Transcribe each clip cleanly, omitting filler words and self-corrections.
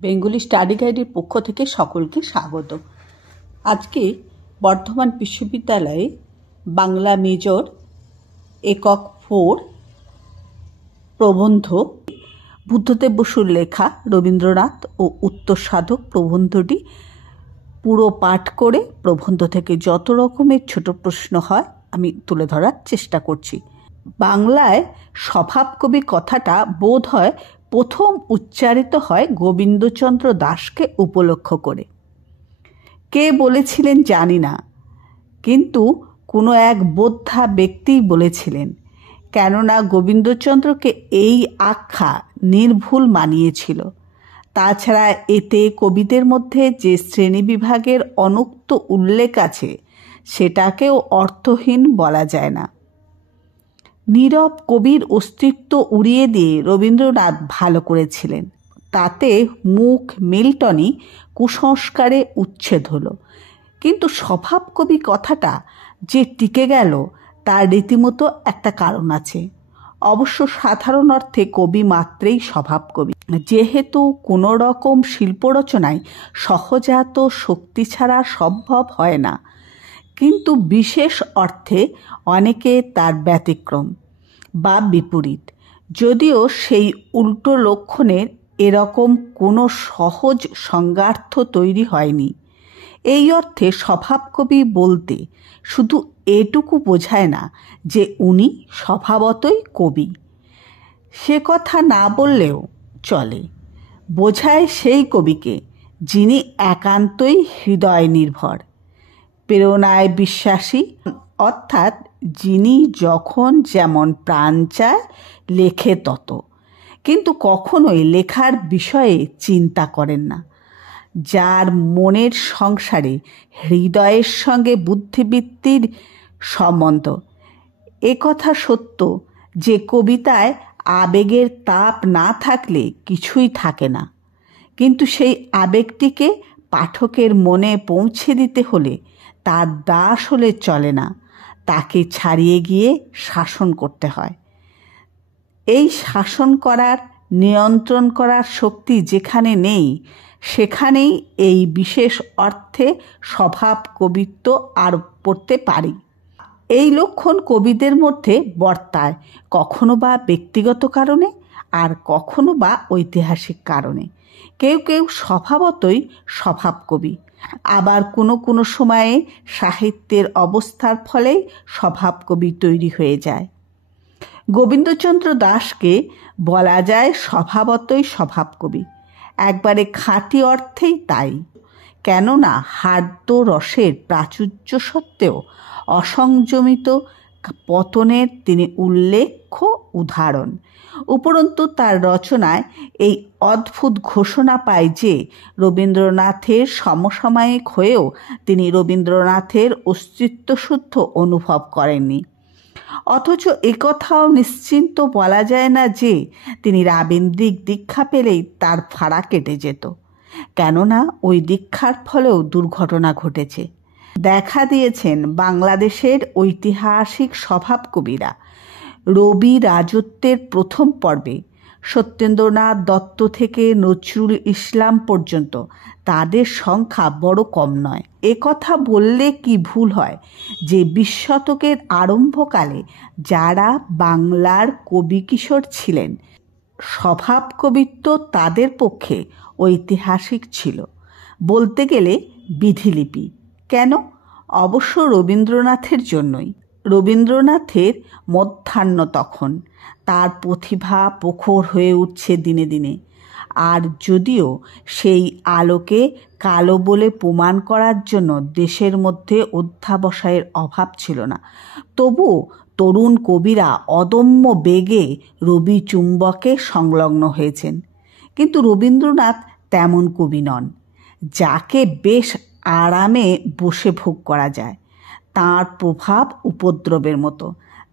Bengali study গাইডের পক্ষ থেকে সকলকে স্বাগত। আজকে বর্ধমান বিশ্ববিদ্যালয়ে বাংলা মেজর একক 4 প্রবন্ধ বুদ্ধদেব বসুর লেখা রবীন্দ্রনাথ ও উত্তর সাধক প্রবন্ধটি পুরো পাঠ করে প্রবন্ধ থেকে যত রকমের ছোট প্রশ্ন হয় আমি তুলে ধরার চেষ্টা করছি। বাংলায় স্বভাবকবি কথাটা বোধ হয় প্রথম উচ্চারিত হয় গোবিন্দচন্দ্র দাশকে উপলক্ষ করে। কে বলেছিলেন জানি না, কিন্তু কোনো এক বোদ্ধা ব্যক্তিই বলেছিলেন, কেননা গোবিন্দচন্দ্রকে এই আখ্যা নির্ভুল মানিয়েছিল। তাছাড়া এতে কবিদের মধ্যে যে শ্রেণীবিভাগের অনুক্ত উল্লেখ আছে সেটাকেও অর্থহীন বলা যায় না। নীরব কবির অস্তিত্ব উড়িয়ে দিয়ে রবীন্দ্রনাথ ভালো করেছিলেন। তাতে মুখ মিল্টনই কুসংস্কারে উচ্ছেদ হলো, কিন্তু স্বভাব কবি কথাটা যে টিকে গেল তার রীতিমতো একটা কারণ আছে। অবশ্য সাধারণ অর্থে কবি মাত্রেই স্বভাব কবি, যেহেতু কোনো রকম শিল্পরচনায় সহজাত শক্তি ছাড়া সম্ভব হয় না, কিন্তু বিশেষ অর্থে অনেকে তার ব্যতিক্রম বা বিপরীত। যদিও সেই উল্টো লক্ষণের এরকম কোনো সহজ সংজ্ঞার্থ তৈরি হয়নি। এই অর্থে স্বভাবকবি বলতে শুধু এটুকু বোঝায় না যে উনি স্বভাবতই কবি, সে কথা না বললেও চলে। বোঝায় সেই কবিকে যিনি একান্তই হৃদয় নির্ভর, প্রেরণায় বিশ্বাসী, অর্থাৎ যিনি যখন যেমন প্রাণ চায় লেখে তত, কিন্তু কখনোই লেখার বিষয়ে চিন্তা করেন না, যার মনের সংসারে হৃদয়ের সঙ্গে বুদ্ধিবৃত্তির সম্বন্ধ। একথা সত্য যে কবিতায় আবেগের তাপ না থাকলে কিছুই থাকে না, কিন্তু সেই আবেগটিকে পাঠকের মনে পৌঁছে দিতে হলে তার দাস হলে চলে না, তাকে ছাড়িয়ে গিয়ে শাসন করতে হয়। এই শাসন করার, নিয়ন্ত্রণ করার শক্তি যেখানে নেই সেখানেই এই বিশেষ অর্থে স্বভাব কবিত্ব আরোপ করতে পারি। এই লক্ষণ কবিদের মধ্যে বর্তায়, কখনো বা ব্যক্তিগত কারণে আর কখনো বা ঐতিহাসিক কারণে। কেউ কেউ স্বভাবতই স্বভাব কবি, আবার কোনো কোনো সময়ে সাহিত্যের অবস্থার ফলেই স্বভাব কবি তৈরি হয়ে যায়। গোবিন্দচন্দ্র দাশকে বলা যায় স্বভাবতই স্বভাব কবি, একবারে খাঁটি অর্থেই তাই। কেননা হার্দ রসের প্রাচুর্য সত্ত্বেও অসংযমিত পতনের তিনি উল্লেখ্য উদাহরণ। উপরন্তু তার রচনায় এই অদ্ভুত ঘোষণা পায় যে রবীন্দ্রনাথের সমসাময়িক হয়েও তিনি রবীন্দ্রনাথের অস্তিত্বশুদ্ধ অনুভব করেননি। অথচ একথাও নিশ্চিন্ত বলা যায় না যে তিনি রাবীন্দ্রিক দীক্ষা পেলেই তার ফাঁড়া কেটে যেত, কেননা ওই দীক্ষার ফলেও দুর্ঘটনা ঘটেছে। দেখা দিয়েছেন বাংলাদেশের ঐতিহাসিক স্বভাব কবিরা। রবি রাজত্বের প্রথম পর্বে সত্যেন্দ্রনাথ দত্ত থেকে নজরুল ইসলাম পর্যন্ত তাদের সংখ্যা বড় কম নয়। একথা বললে কি ভুল হয় যে 20 শতকের আরম্ভকালে যারা বাংলার কবি কিশোর ছিলেন, স্বভাব কবিত্ব তাদের পক্ষে ঐতিহাসিক ছিল, বলতে গেলে বিধিলিপি। কেন? অবশ্য রবীন্দ্রনাথের জন্যই। রবীন্দ্রনাথের মধ্যাহ্ন তখন, তার প্রতিভা প্রখর হয়ে উঠছে দিনে দিনে। আর যদিও সেই আলোকে কালো বলে প্রমাণ করার জন্য দেশের মধ্যে অধ্যাবসায়ের অভাব ছিল না, তবুও তরুণ কবিরা অদম্য বেগে রবি চুম্বকে সংলগ্ন হয়েছেন। কিন্তু রবীন্দ্রনাথ তেমন কবি নন যাকে বেশ আরামে বসে ভোগ করা যায়। তাঁর প্রভাব উপদ্রবের মতো,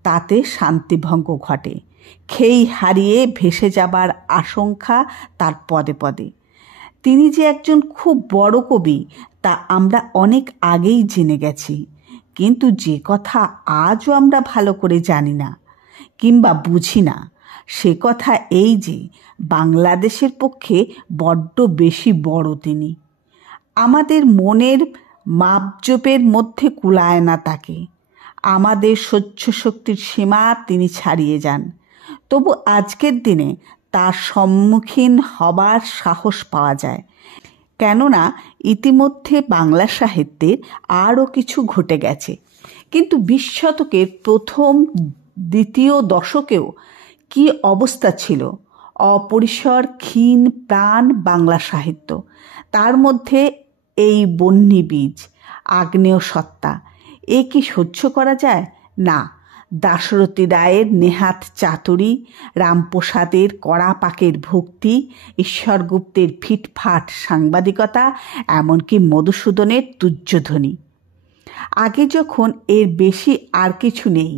তাতে শান্তিভঙ্গ ঘটে, খেই হারিয়ে ভেসে যাবার আশঙ্কা তার পদে পদে। তিনি যে একজন খুব বড় কবি তা আমরা অনেক আগেই জেনে গেছি, কিন্তু যে কথা আজও আমরা ভালো করে জানি না কিংবা বুঝি না, সে কথা এই যে বাংলাদেশের পক্ষে বড্ড বেশি বড় তিনি। আমাদের মনের মাপজোপের মধ্যে কুলায় না তাকে। আমাদের সহ্য শক্তির সীমা তিনি ছাড়িয়ে যান। তবু আজকের দিনে তার সম্মুখীন হবার সাহস পাওয়া যায়, কেননা ইতিমধ্যে বাংলা সাহিত্যের আরও কিছু ঘটে গেছে। কিন্তু 20 শতকের প্রথম দ্বিতীয় দশকেও কি অবস্থা ছিল! অপরিসর ক্ষীণ প্রাণ বাংলা সাহিত্য, তার মধ্যে এই বহ্নি বীজ, আগ্নেয় সত্তা, এ কি সহ্য করা যায়? না। দাশরথী রায়ের নেহাত চাতুরী, রামপ্রসাদের কড়া পাকের ভক্তি, ঈশ্বরগুপ্তের ফিটফাট সাংবাদিকতা, এমনকি মধুসূদনের তুজ্যধ্বনি। আগে যখন এর বেশি আর কিছু নেই,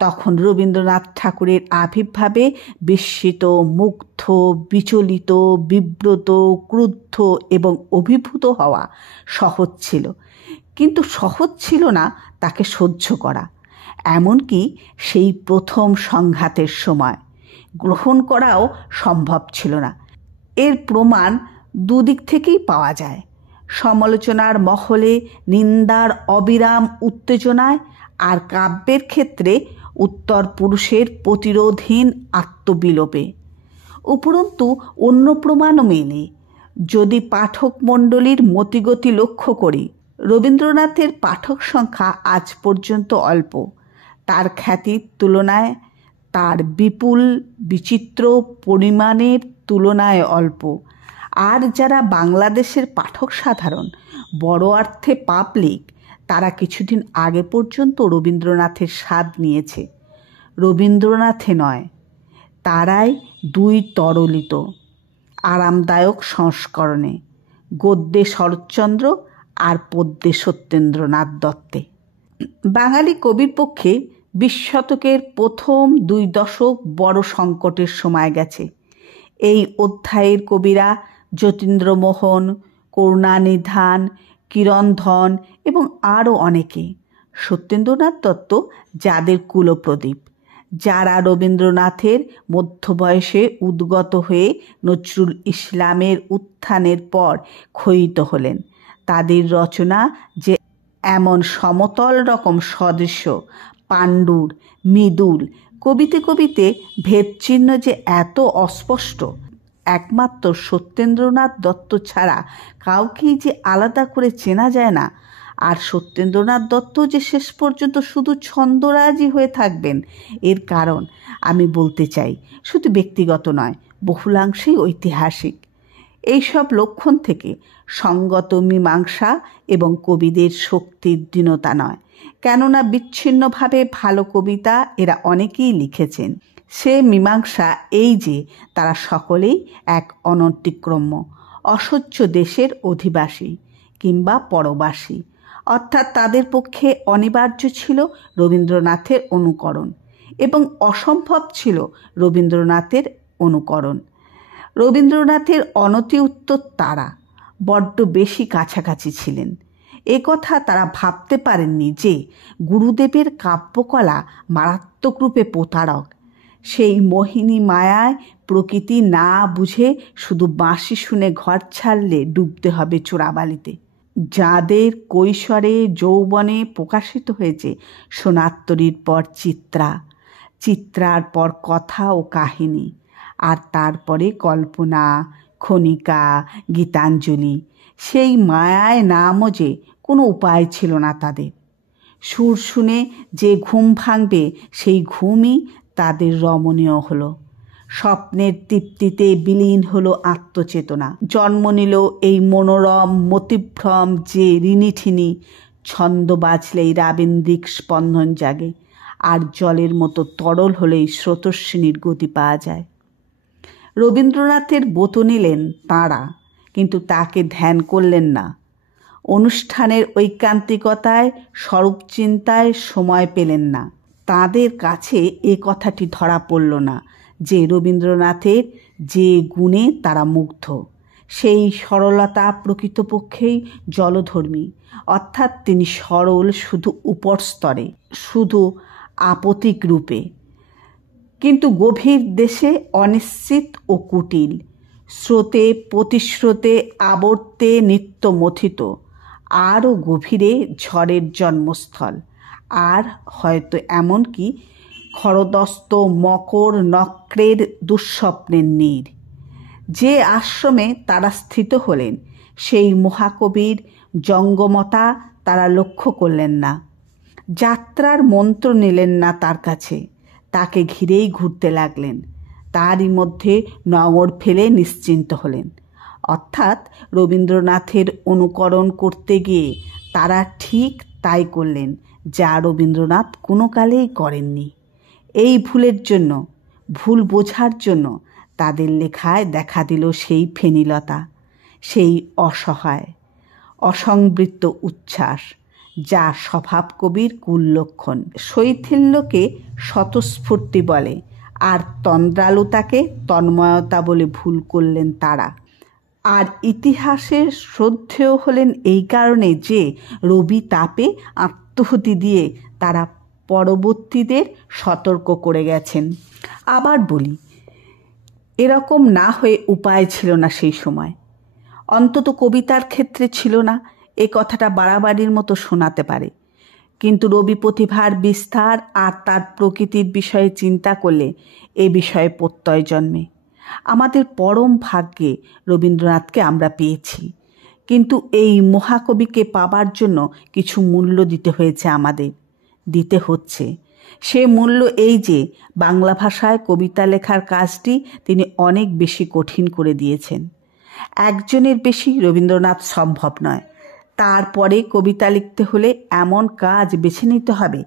তখন রবীন্দ্রনাথ ঠাকুরের আবির্ভাবে বিস্মিত, মুগ্ধ, বিচলিত, বিব্রত, ক্রুদ্ধ এবং অভিভূত হওয়া সহজ ছিল। কিন্তু সহজ ছিল না তাকে সহ্য করা, এমনকি সেই প্রথম সংঘাতের সময় গ্রহণ করাও সম্ভব ছিল না। এর প্রমাণ দুদিক থেকেই পাওয়া যায়। সমালোচনার মহলে নিন্দার অবিরাম উত্তেজনায়, আর কাব্যের ক্ষেত্রে উত্তর পুরুষের প্রতিরোধহীন আত্মবিলোপে। উপরন্তু অন্য প্রমাণও মেলে। যদি পাঠক মণ্ডলীর মতিগতি লক্ষ্য করি, রবীন্দ্রনাথের পাঠক সংখ্যা আজ পর্যন্ত অল্প। তার খ্যাতির তুলনায়, তার বিপুল বিচিত্র পরিমাণের তুলনায় অল্প। আর যারা বাংলাদেশের পাঠক সাধারণ, বড় অর্থে পাবলিক, তারা কিছুদিন আগে পর্যন্ত রবীন্দ্রনাথের স্বাদ নিয়েছে। রবীন্দ্রনাথে নয়, তারাই দুই তরলিত আরামদায়ক সংস্করণে, গদ্যে শরৎচন্দ্র আর পদ্যে সত্যেন্দ্রনাথ দত্তে। বাঙালি কবির পক্ষে 20 শতকের প্রথম 2 দশক বড় সংকটের সময় গেছে। এই অধ্যায়ের কবিরা যতীন্দ্রমোহন, করুণানিধান, কিরণধন এবং আরও অনেকে। সত্যেন্দ্রনাথ দত্ত যাদের কুলপ্রদীপ, যারা রবীন্দ্রনাথের মধ্যবয়সে উদ্গত হয়ে নজরুল ইসলামের উত্থানের পর ক্ষয়িত হলেন, তাদের রচনা যে এমন সমতল রকম সদৃশ্য, পাণ্ডুর, মৃদুল, কবিতে কবিতে ভেদচিহ্ন যে এত অস্পষ্ট, একমাত্র সত্যেন্দ্রনাথ দত্ত ছাড়া কাউকেই যে আলাদা করে চেনা যায় না। আর সত্যেন্দ্রনাথ দত্ত যে শেষ পর্যন্ত শুধু ছন্দরাজি হয়ে থাকবেন, এর কারণ আমি বলতে চাই শুধু ব্যক্তিগত নয়, বহুলাংশেই ঐতিহাসিক। এইসব লক্ষণ থেকে সঙ্গত মীমাংসা এবং কবিদের শক্তির দীনতা নয়, কেননা বিচ্ছিন্নভাবে ভালো কবিতা এরা অনেকেই লিখেছেন। সে মীমাংসা এই যে তারা সকলেই এক অনতিক্রম্য অসহ্য দেশের অধিবাসী কিংবা পরবাসী, অর্থাৎ তাদের পক্ষে অনিবার্য ছিল রবীন্দ্রনাথের অনুকরণ এবং অসম্ভব ছিল রবীন্দ্রনাথের অনুকরণ। রবীন্দ্রনাথের অনতি উত্তর তারা বড্ড বেশি কাছাকাছি ছিলেন। এ কথা তারা ভাবতে পারেননি যে গুরুদেবের কাব্যকলা মারাত্মক রূপে প্রতারক। সেই মোহিনী মায়ায় প্রকৃতি না বুঝে শুধু বাঁশি শুনে ঘর ছাড়লে ডুবতে হবে চোরাবালিতে। যাদের কৈশোরে যৌবনে প্রকাশিত হয়েছে সোনাত্তরীর পর চিত্রা, চিত্রার পর কথা ও কাহিনী, আর তারপরে কল্পনা, খনিকা, গীতাঞ্জলি, সেই মায়ায় না মজে কোনো উপায় ছিল না তাদের। সুর শুনে যে ঘুম ভাঙবে, সেই ঘুমই তাদের রমণীয় হলো। স্বপ্নের তৃপ্তিতে বিলীন হলো আত্মচেতনা। জন্ম নিল এই মনোরম মতিভ্রম যে ঋণিঠিনি ছন্দ বাজলেই রাবীন্দ্রিক স্পন্দন জাগে, আর জলের মতো তরল হলেই স্রোতস্বিনীর গতি পাওয়া যায়। রবীন্দ্রনাথের ব্রত নিলেন তাঁরা, কিন্তু তাকে ধ্যান করলেন না। অনুষ্ঠানের ঐকান্তিকতায়, স্বরূপ চিন্তায় সময় পেলেন না। তাদের কাছে এ কথাটি ধরা পড়ল না যে রবীন্দ্রনাথের যে গুণে তারা মুগ্ধ, সেই সরলতা প্রকৃতপক্ষেই জলধর্মী, অর্থাৎ তিনি সরল শুধু উপর স্তরে, শুধু আপতিক রূপে। কিন্তু গভীর দেশে অনিশ্চিত ও কুটিল, স্রোতে প্রতিস্রোতে আবর্তে নিত্য মথিত, আরও গভীরে ঝড়ের জন্মস্থল, আর হয়তো এমনকি খরদস্ত মকর নক্রের দুঃস্বপ্নের নীড়। যে আশ্রমে তারা স্থিত হলেন সেই মহাকবির জঙ্গমতা তারা লক্ষ্য করলেন না, যাত্রার মন্ত্র নিলেন না তার কাছে, তাকে ঘিরেই ঘুরতে লাগলেন, তারই মধ্যে নগর ফেলে নিশ্চিন্ত হলেন। অর্থাৎ রবীন্দ্রনাথের অনুকরণ করতে গিয়ে তারা ঠিক তাই করলেন যা রবীন্দ্রনাথ কোনো কালেই করেননি। এই ভুলের জন্য, ভুল বোঝার জন্য তাদের লেখায় দেখা দিল সেই ফেনিলতা, সেই অসহায় অসংবৃত্ত উচ্ছ্বাস, যা স্বভাব কবির কুললক্ষণ। শৈথিল্যকে স্বতঃস্ফূর্তি বলে, আর তন্দ্রালুতাকে তন্ময়তা বলে ভুল করলেন তারা। আর ইতিহাসের শ্রদ্ধেয় হলেন এই কারণে যে রবি তাপে আত্মহুতি দিয়ে তারা পরবর্তীদের সতর্ক করে গেছেন। আবার বলি, এরকম না হয়ে উপায় ছিল না সেই সময়, অন্তত কবিতার ক্ষেত্রে ছিল না। এ কথাটা বাড়াবাড়ির মতো শোনাতে পারে, কিন্তু রবি প্রতিভার বিস্তার আর তার প্রকৃতির বিষয়ে চিন্তা করলে এ বিষয়ে প্রত্যয় জন্মে। আমাদের পরম ভাগ্যে রবীন্দ্রনাথকে আমরা পেয়েছি, কিন্তু এই মহাকবিকে পাবার জন্য কিছু মূল্য দিতে হয়েছে, আমাদের দিতে হচ্ছে। সে মূল্য এই যে বাংলা ভাষায় কবিতা লেখার কাজটি তিনি অনেক বেশি কঠিন করে দিয়েছেন। একজনের বেশি রবীন্দ্রনাথ সম্ভব নয়। তারপরে কবিতা লিখতে হলে এমন কাজ বেছে নিতে হবে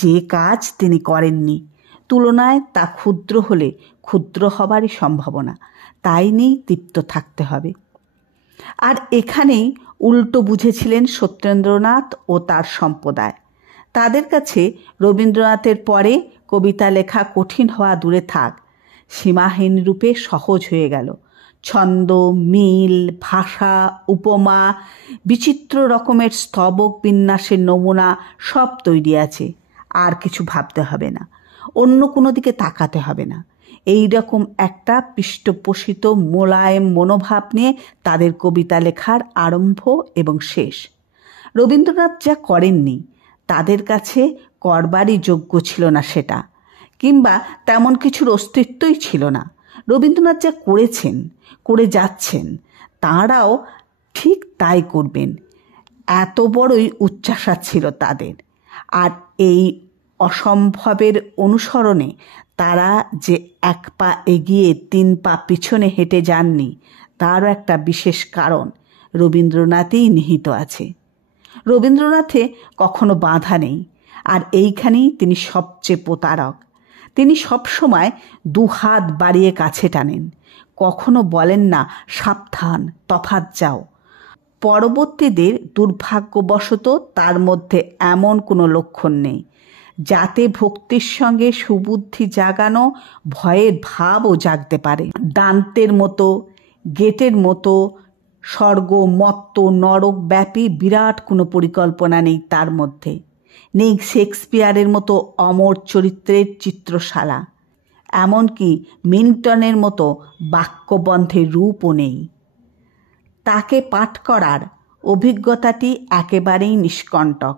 যে কাজ তিনি করেননি। তুলনায় তা ক্ষুদ্র হলে ক্ষুদ্র হবারই সম্ভাবনা, তাই নিয়েই তৃপ্ত থাকতে হবে। আর এখানেই উল্টো বুঝেছিলেন সত্যেন্দ্রনাথ ও তার সম্প্রদায়। তাদের কাছে রবীন্দ্রনাথের পরে কবিতা লেখা কঠিন হওয়া দূরে থাক, সীমাহীন রূপে সহজ হয়ে গেল। ছন্দ, মিল, ভাষা, উপমা, বিচিত্র রকমের স্তবক বিন্যাসের নমুনা সব তৈরি আছে। আর কিছু ভাবতে হবে না, অন্য কোনো দিকে তাকাতে হবে না। এই রকম একটা পৃষ্ঠপোষিত মোলায়েম মনোভাব নিয়ে তাদের কবিতা লেখার আরম্ভ এবং শেষ। রবীন্দ্রনাথ যা করেননি তাদের কাছে করবারই যোগ্য ছিল না সেটা, কিংবা তেমন কিছুর অস্তিত্বই ছিল না। রবীন্দ্রনাথ যা করেছেন, করে যাচ্ছেন, তাঁরাও ঠিক তাই করবেন, এত বড়ই উচ্চাশা ছিল তাদের। আর এই অসম্ভবের অনুসরণে তারা যে এক পা এগিয়ে 3 পা পিছনে হেঁটে যাননি, তারও একটা বিশেষ কারণ রবীন্দ্রনাথেই নিহিত আছে। রবীন্দ্রনাথে কখনো বাধা নেই, আর এইখানেই তিনি সবচেয়ে প্রতারক। তিনি সবসময় 2 হাত বাড়িয়ে কাছে টানেন, কখনো বলেন না সাবধান, তফাৎ যাও। পরবর্তীদের দুর্ভাগ্যবশত তার মধ্যে এমন কোনো লক্ষণ নেই যাতে ভক্তির সঙ্গে সুবুদ্ধি জাগানো ভয়ের ভাবও জাগতে পারে। দান্তের মতো, গেটের মতো স্বর্গ মত্ত নরক ব্যাপী বিরাট কোনো পরিকল্পনা নেই তার মধ্যে। নেই শেক্সপিয়ারের মতো অমর চরিত্রের চিত্রশালা, এমনকি মিল্টনের মতো বাক্যবন্ধের রূপও নেই। তাকে পাঠ করার অভিজ্ঞতাটি একেবারেই নিষ্কণ্টক।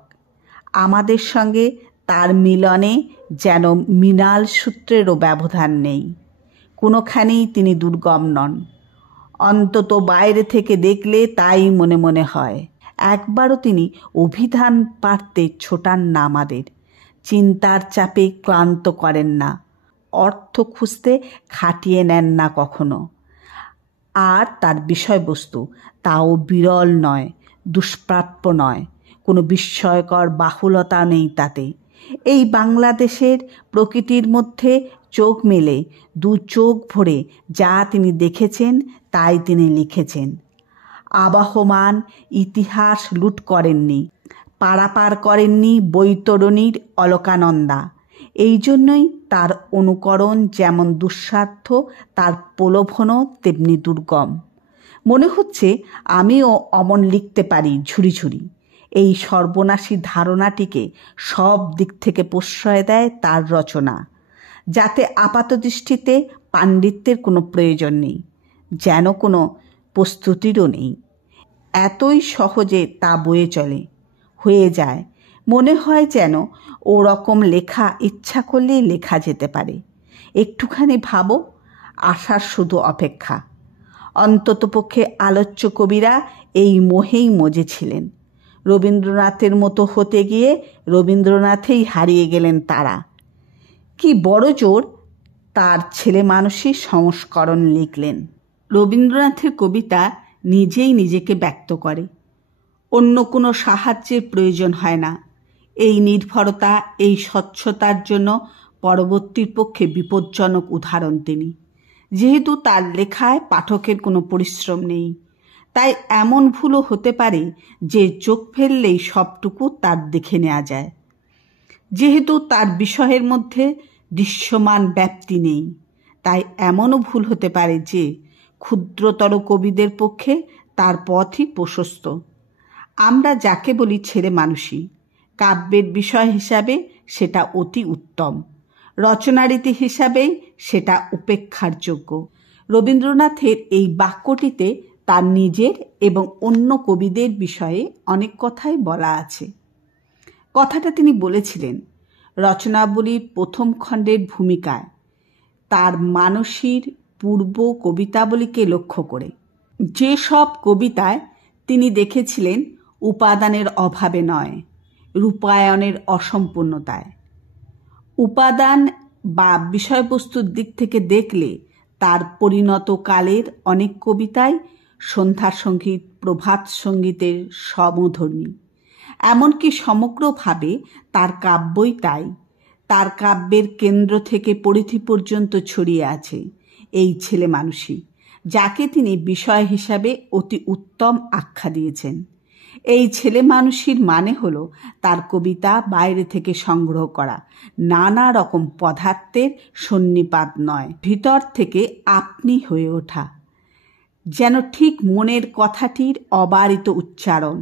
আমাদের সঙ্গে তার মিলনে যেন মৃণাল সূত্রেরও ব্যবধান নেই। কোনোখানেই তিনি দুর্গম নন, অন্তত বাইরে থেকে দেখলে তাই মনে মনে হয়। একবারও তিনি অভিধান পাড়তে ছোটান না আমাদের, চিন্তার চাপে ক্লান্ত করেন না, অর্থ খুঁজতে খাটিয়ে নেন না কখনো। আর তার বিষয়বস্তু তাও বিরল নয়, দুষ্প্রাপ্য নয়, কোনো বিস্ময়কর বাহুলতা নেই তাতে। এই বাংলাদেশের প্রকৃতির মধ্যে চোখ মেলে 2 চোখ ভরে যা তিনি দেখেছেন তাই তিনি লিখেছেন। আবহমান ইতিহাস লুট করেননি, পারাপার করেননি বৈতরণীর অলকানন্দা। এই জন্যই তার অনুকরণ যেমন দুঃসাধ্য, তার প্রলোভনও তেমনি দুর্গম। মনে হচ্ছে আমিও অমন লিখতে পারি ঝুরি ঝুরি। এই সর্বনাশী ধারণাটিকে সব দিক থেকে প্রশ্রয় দেয় তার রচনা। যাতে আপাতদৃষ্টিতে পাণ্ডিত্যের কোনো প্রয়োজন নেই, যেন কোনো প্রস্তুতিরও নেই। এতই সহজে তা বয়ে চলে, হয়ে যায়। মনে হয় যেন ওরকম লেখা ইচ্ছা করলেই লেখা যেতে পারে। একটুখানি ভাবো, আসার শুধু অপেক্ষা। অন্ততপক্ষে আলোচ্য কবিরা এই মোহেই মজেছিলেন। রবীন্দ্রনাথের মতো হতে গিয়ে রবীন্দ্রনাথেই হারিয়ে গেলেন তারা। কি বড় জোর তার ছেলে মানুষই সংস্করণ লিখলেন। রবীন্দ্রনাথের কবিতা নিজেই নিজেকে ব্যক্ত করে, অন্য কোনো সাহায্যের প্রয়োজন হয় না। এই নির্ভরতা, এই স্বচ্ছতার জন্য পরবর্তীর পক্ষে বিপজ্জনক উদাহরণ তিনি। যেহেতু তার লেখায় পাঠকের কোনো পরিশ্রম নেই, তাই এমন ভুলও হতে পারে যে চোখ ফেললেই সবটুকু তার দেখে নেওয়া যায়। যেহেতু তার বিষয়ের মধ্যে দৃশ্যমান ব্যাপ্তি নেই, তাই এমনও ভুল হতে পারে যে ক্ষুদ্রতর কবিদের পক্ষে তার পথই প্রশস্ত। আমরা যাকে বলি ছেলে মানুষই, কাব্যের বিষয় হিসাবে সেটা অতি উত্তম, রচনারীতি হিসাবেই সেটা উপেক্ষার যোগ্য। রবীন্দ্রনাথের এই বাক্যটিতে তার নিজের এবং অন্য কবিদের বিষয়ে অনেক কথাই বলা আছে। কথাটা তিনি বলেছিলেন রচনাবলীর প্রথম খণ্ডের ভূমিকায় তার মানসীর পূর্ব কবিতাবলীকে লক্ষ্য করে। যেসব কবিতায় তিনি দেখেছিলেন উপাদানের অভাবে নয়, রূপায়ণের অসম্পূর্ণতায়। উপাদান বা বিষয়বস্তুর দিক থেকে দেখলে তার পরিণত কালের অনেক কবিতাই সন্ধ্যা সঙ্গীত, প্রভাত সঙ্গীতের সমধর্মী। এমনকি সমগ্রভাবে তার কাব্যই তাই। তার কাব্যের কেন্দ্র থেকে পরিধি পর্যন্ত ছড়িয়ে আছে এই ছেলে মানুষই, যাকে তিনি বিষয় হিসাবে অতি উত্তম আখ্যা দিয়েছেন। এই ছেলে মানুষের মানে হলো তার কবিতা বাইরে থেকে সংগ্রহ করা নানা রকম পদার্থের সন্নিপাত নয়, ভিতর থেকে আপনি হয়ে ওঠা, যেন ঠিক মনের কথাটির অবারিত উচ্চারণ।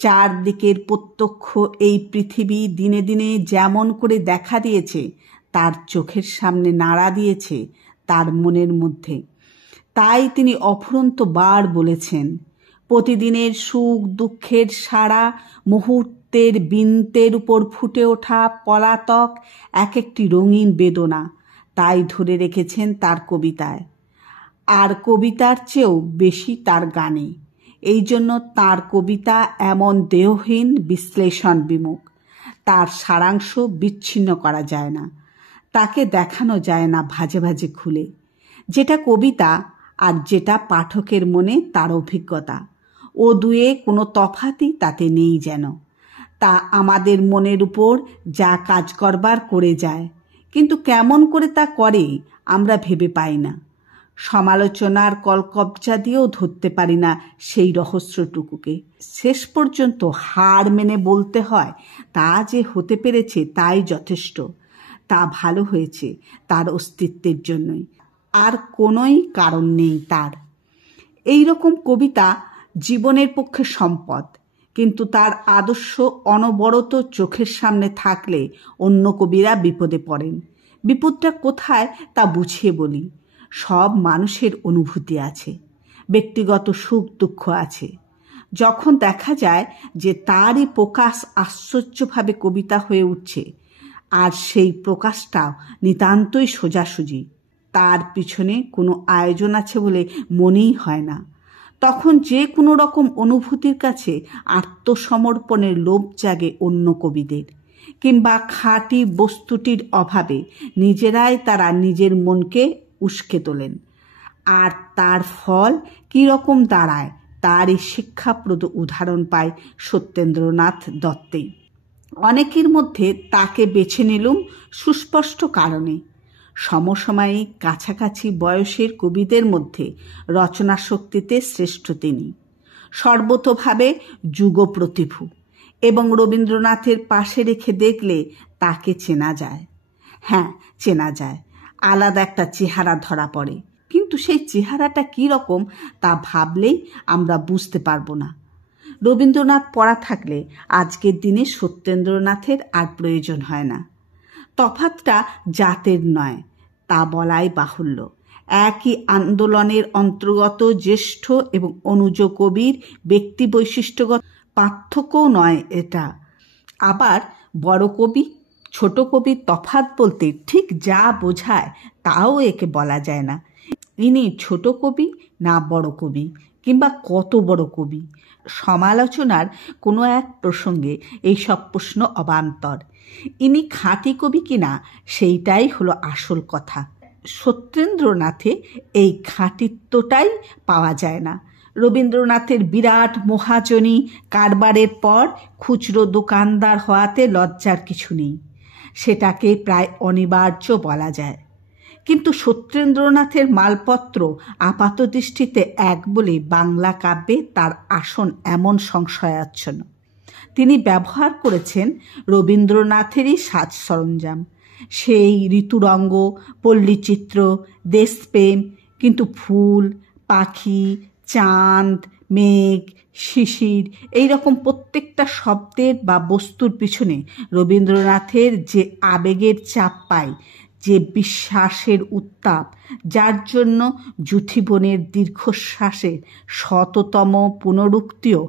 চারদিকের প্রত্যক্ষ এই পৃথিবী দিনে দিনে যেমন করে দেখা দিয়েছে, তার চোখের সামনে নাড়া দিয়েছে তার মনের মধ্যে। তাই তিনি অফুরন্ত বার বলেছেন, প্রতিদিনের সুখ দুঃখের সারা মুহূর্তের বিন্তের উপর ফুটে ওঠা পলাতক এক একটি রঙিন বেদনা, তাই ধরে রেখেছেন তার কবিতায়, আর কবিতার চেয়েও বেশি তার গানে। এই জন্য তাঁর কবিতা এমন দেহহীন, বিশ্লেষণ বিমুখ। তার সারাংশ বিচ্ছিন্ন করা যায় না, তাকে দেখানো যায় না ভাজে ভাজে খুলে। যেটা কবিতা আর যেটা পাঠকের মনে তার অভিজ্ঞতা, ও দুয়ে কোনো তফাতই তাতে নেই যেন। তা আমাদের মনের উপর যা কাজ করবার করে যায়, কিন্তু কেমন করে তা করে আমরা ভেবে পাই না। সমালোচনার কলকবজা দিয়েও ধরতে পারি না সেই রহস্যটুকুকে। শেষ পর্যন্ত হার মেনে বলতে হয়, তা যে হতে পেরেছে তাই যথেষ্ট, তা ভালো হয়েছে তার অস্তিত্বের জন্যই, আর কোনোই কারণ নেই তার। এই রকম কবিতা জীবনের পক্ষে সম্পদ, কিন্তু তার আদর্শ অনবরত চোখের সামনে থাকলে অন্য কবিরা বিপদে পড়েন। বিপদটা কোথায় তা বুঝিয়ে বলি। সব মানুষের অনুভূতি আছে, ব্যক্তিগত সুখ দুঃখ আছে। যখন দেখা যায় যে তারই প্রকাশ আশ্চর্যভাবে কবিতা হয়ে উঠছে, আর সেই প্রকাশটাও নিতান্তই সোজাসুজি, তার পিছনে কোনো আয়োজন আছে বলে মনেই হয় না, তখন যে কোনো রকম অনুভূতির কাছে আত্মসমর্পণের লোভ জাগে অন্য কবিদের, কিংবা খাঁটি বস্তুটির অভাবে নিজেরাই তারা নিজের মনকে উস্কে তোলেন। আর তার ফল কীরকম দাঁড়ায় তারই শিক্ষাপ্রদ উদাহরণ পায় সত্যেন্দ্রনাথ দত্তে। অনেকের মধ্যে তাকে বেছে নিলুম সুস্পষ্ট কারণে। সমসাময়িক কাছাকাছি বয়সের কবিদের মধ্যে রচনা শক্তিতে শ্রেষ্ঠ তিনি, সর্বতোভাবে যুগপ্রতিভু, এবং রবীন্দ্রনাথের পাশে রেখে দেখলে তাকে চেনা যায়। হ্যাঁ, চেনা যায়, আলাদা একটা চেহারা ধরা পড়ে, কিন্তু সেই চেহারাটা কী রকম তা ভাবলেই আমরা বুঝতে পারবো না। রবীন্দ্রনাথ পড়া থাকলে আজকের দিনে সত্যেন্দ্রনাথের আর প্রয়োজন হয় না। তফাৎটা জাতের নয়, তা বলাই বাহুল্য। একই আন্দোলনের অন্তর্গত জ্যেষ্ঠ এবং অনুজ কবির ব্যক্তি বৈশিষ্ট্যগত পার্থক্যও নয় এটা। আবার বড় কবি ছোট কবির তফাৎ বলতে ঠিক যা বোঝায় তাও একে বলা যায় না। ইনি ছোট কবি না বড় কবি, কিংবা কত বড় কবি? সমালোচনার কোনো এক প্রসঙ্গে এই সব প্রশ্ন অবান্তর। ইনি খাঁটি কবি কিনা সেইটাই হলো আসল কথা। সত্যেন্দ্রনাথে এই খাঁটিত্বটাই পাওয়া যায় না। রবীন্দ্রনাথের বিরাট মহাজনী কারবারের পর খুচরো দোকানদার হওয়াতে লজ্জার কিছু নেই, সেটাকে প্রায় অনিবার্য বলা যায়। কিন্তু সত্যেন্দ্রনাথের মালপত্র আপাত দৃষ্টিতে এক বলে বাংলা কাব্যে তার আসন এমন সংশয়াচ্ছন্ন। তিনি ব্যবহার করেছেন রবীন্দ্রনাথেরই সাজ সরঞ্জাম, সেই ঋতুরঙ্গ, পল্লীচিত্র, দেশপ্রেম, কিন্তু ফুল, পাখি, চাঁদ, মেঘ, শিশির এই রকম প্রত্যেকটা শব্দের বা বস্তুর পিছনে রবীন্দ্রনাথের যে আবেগের চাপ পায়, যে বিশ্বাসের উত্তাপ, যার জন্য যুথিবনের দীর্ঘশ্বাসের শততম পুনরুক্তিও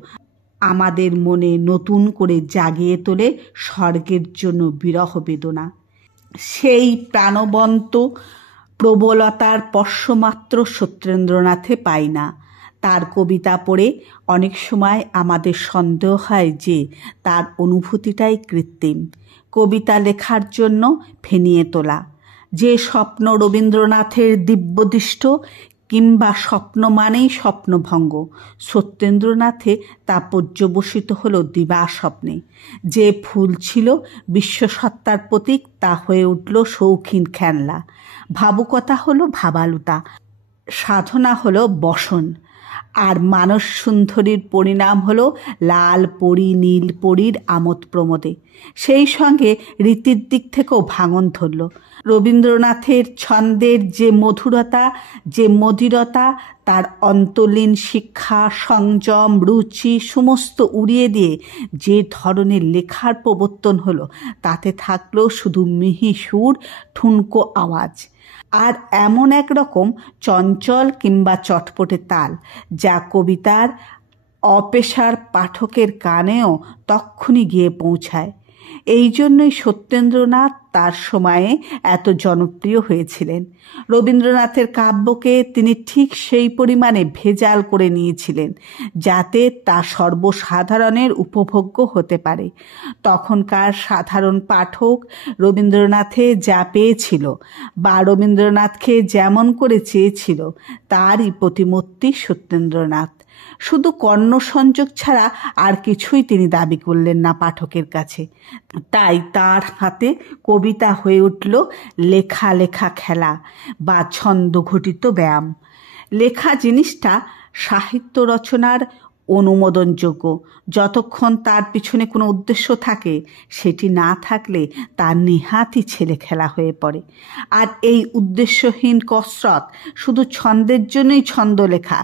আমাদের মনে নতুন করে জাগিয়ে তোলে স্বর্গের জন্য বিরহ বেদনা। সেই প্রাণবন্ত প্রবলতার স্পর্শমাত্র সত্যেন্দ্রনাথে পাই না। তার কবিতা পড়ে অনেক সময় আমাদের সন্দেহ হয় যে তার অনুভূতিটাই কৃত্রিম, কবিতা লেখার জন্য ফেনিয়ে তোলা। যে স্বপ্ন রবীন্দ্রনাথের দিব্যদৃষ্ট, কিংবা স্বপ্ন মানেই স্বপ্নভঙ্গ, সত্যেন্দ্রনাথে তা পর্যবসিত হলো দিবা স্বপ্নে। যে ফুল ছিল বিশ্বসত্তার প্রতীক, তা হয়ে উঠল শৌখিন খেলনা। ভাবুকতা হলো ভাবালুতা, সাধনা হলো বসন, আর মানস সুন্দরীর পরিণাম হলো লাল পরী নীল পরীর আমোদ প্রমোদে। সেই সঙ্গে রীতির দিক থেকেও ভাঙন ধরল। রবীন্দ্রনাথের ছন্দের যে মধুরতা, যে মদিরতা, তার অন্তলীন শিক্ষা, সংযম, রুচি সমস্ত উড়িয়ে দিয়ে যে ধরনের লেখার প্রবর্তন হলো, তাতে থাকলো শুধু মিহি সুর, ঠুনকো আওয়াজ, আর এমন এক রকম চঞ্চল কিংবা চটপটে তাল, যা কবিতার অপেশার পাঠকের কানেও তক্ষুনি গিয়ে পৌঁছায়। এই জন্যই সত্যেন্দ্রনাথ তার সময়ে এত জনপ্রিয় হয়েছিলেন। রবীন্দ্রনাথের কাব্যকে তিনি ঠিক সেই পরিমাণে ভেজাল করে নিয়েছিলেন যাতে তা সর্বসাধারণের উপভোগ্য হতে পারে। তখনকার সাধারণ পাঠক রবীন্দ্রনাথে যা পেয়েছিল বা রবীন্দ্রনাথকে যেমন করে চেয়েছিল, তারই প্রতিমূর্তি সত্যেন্দ্রনাথ। শুধু কর্ণসংযোগ ছাড়া আর কিছুই তিনি দাবি করলেন না পাঠকের কাছে। তাই তার হাতে কবিতা হয়ে উঠল লেখা লেখা খেলা বা ছন্দঘটিত ব্যায়াম। লেখা জিনিসটা সাহিত্য রচনার অনুমোদনযোগ্য যতক্ষণ তার পিছনে কোনো উদ্দেশ্য থাকে। সেটি না থাকলে তার নেহাতই ছেলে খেলা হয়ে পড়ে। আর এই উদ্দেশ্যহীন কসরত, শুধু ছন্দের জন্যই ছন্দ লেখা,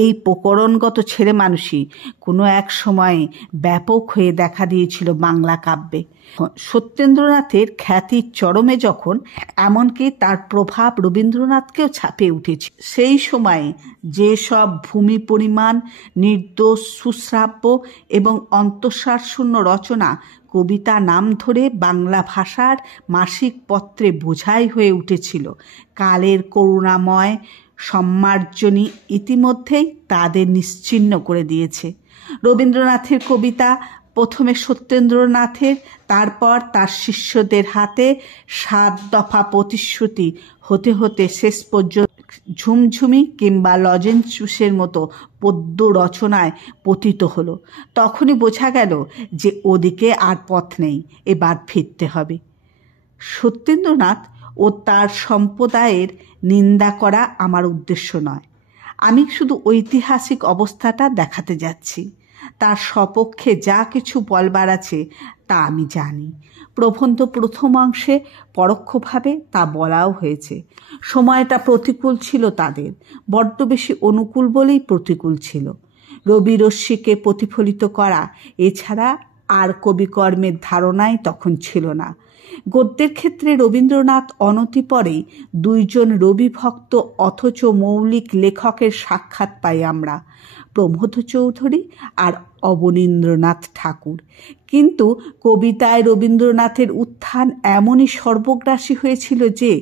এই প্রকরণগত ছেলে মানুষই কোনো এক সময়ে ব্যাপক হয়ে দেখা দিয়েছিল বাংলা কাব্যে। সত্যেন্দ্রনাথের খ্যাতির চরমে যখন, এমনকি তার প্রভাব রবীন্দ্রনাথকেও ছাপিয়ে উঠেছে। সেই সময়ে যেসব ভূমি পরিমাণ নির্দোষ, সুশ্রাব্য এবং অন্তঃসারশূন্য রচনা কবিতা নাম ধরে বাংলা ভাষার মাসিক পত্রে বোঝাই হয়ে উঠেছিল, কালের করুণাময় সম্মার্জনী ইতিমধ্যেই তাদের নিশ্চিহ্ন করে দিয়েছে। রবীন্দ্রনাথের কবিতা প্রথমে সত্যেন্দ্রনাথের, তারপর তার শিষ্যদের হাতে 7 দফা প্রতিশ্রুতি হতে হতে শেষ পর্যন্ত ঝুমঝুমি কিংবা লজেন্সের মতো পদ্য রচনায় পতিত হলো। তখনই বোঝা গেল যে ওদিকে আর পথ নেই, এবার ফিরতে হবে। সত্যেন্দ্রনাথ ও তার সম্প্রদায়ের নিন্দা করা আমার উদ্দেশ্য নয়। আমি শুধু ঐতিহাসিক অবস্থাটা দেখাতে যাচ্ছি। তার সপক্ষে যা কিছু বলবার আছে তা আমি জানি। প্রবন্ধ প্রথম অংশে পরোক্ষভাবে তা বলাও হয়েছে। সময়টা প্রতিকূল ছিল তাদের, বড্ড বেশি অনুকূল বলেই প্রতিকূল ছিল। রবিরশ্মিকে প্রতিফলিত করা এছাড়া আর কবিকর্মের ধারণাই তখন ছিল না। গদ্যের ক্ষেত্রে রবীন্দ্রনাথ অনতিপরেই দুইজন রবিভক্ত অথচ মৌলিক লেখকের সাক্ষাৎ পাই আমরা, প্রমোদ চৌধুরী আর অবনীন্দ্রনাথ ঠাকুর। কিন্তু কবিতায় রবীন্দ্রনাথের উত্থান এমনই সর্বগ্রাসী হয়েছিল যে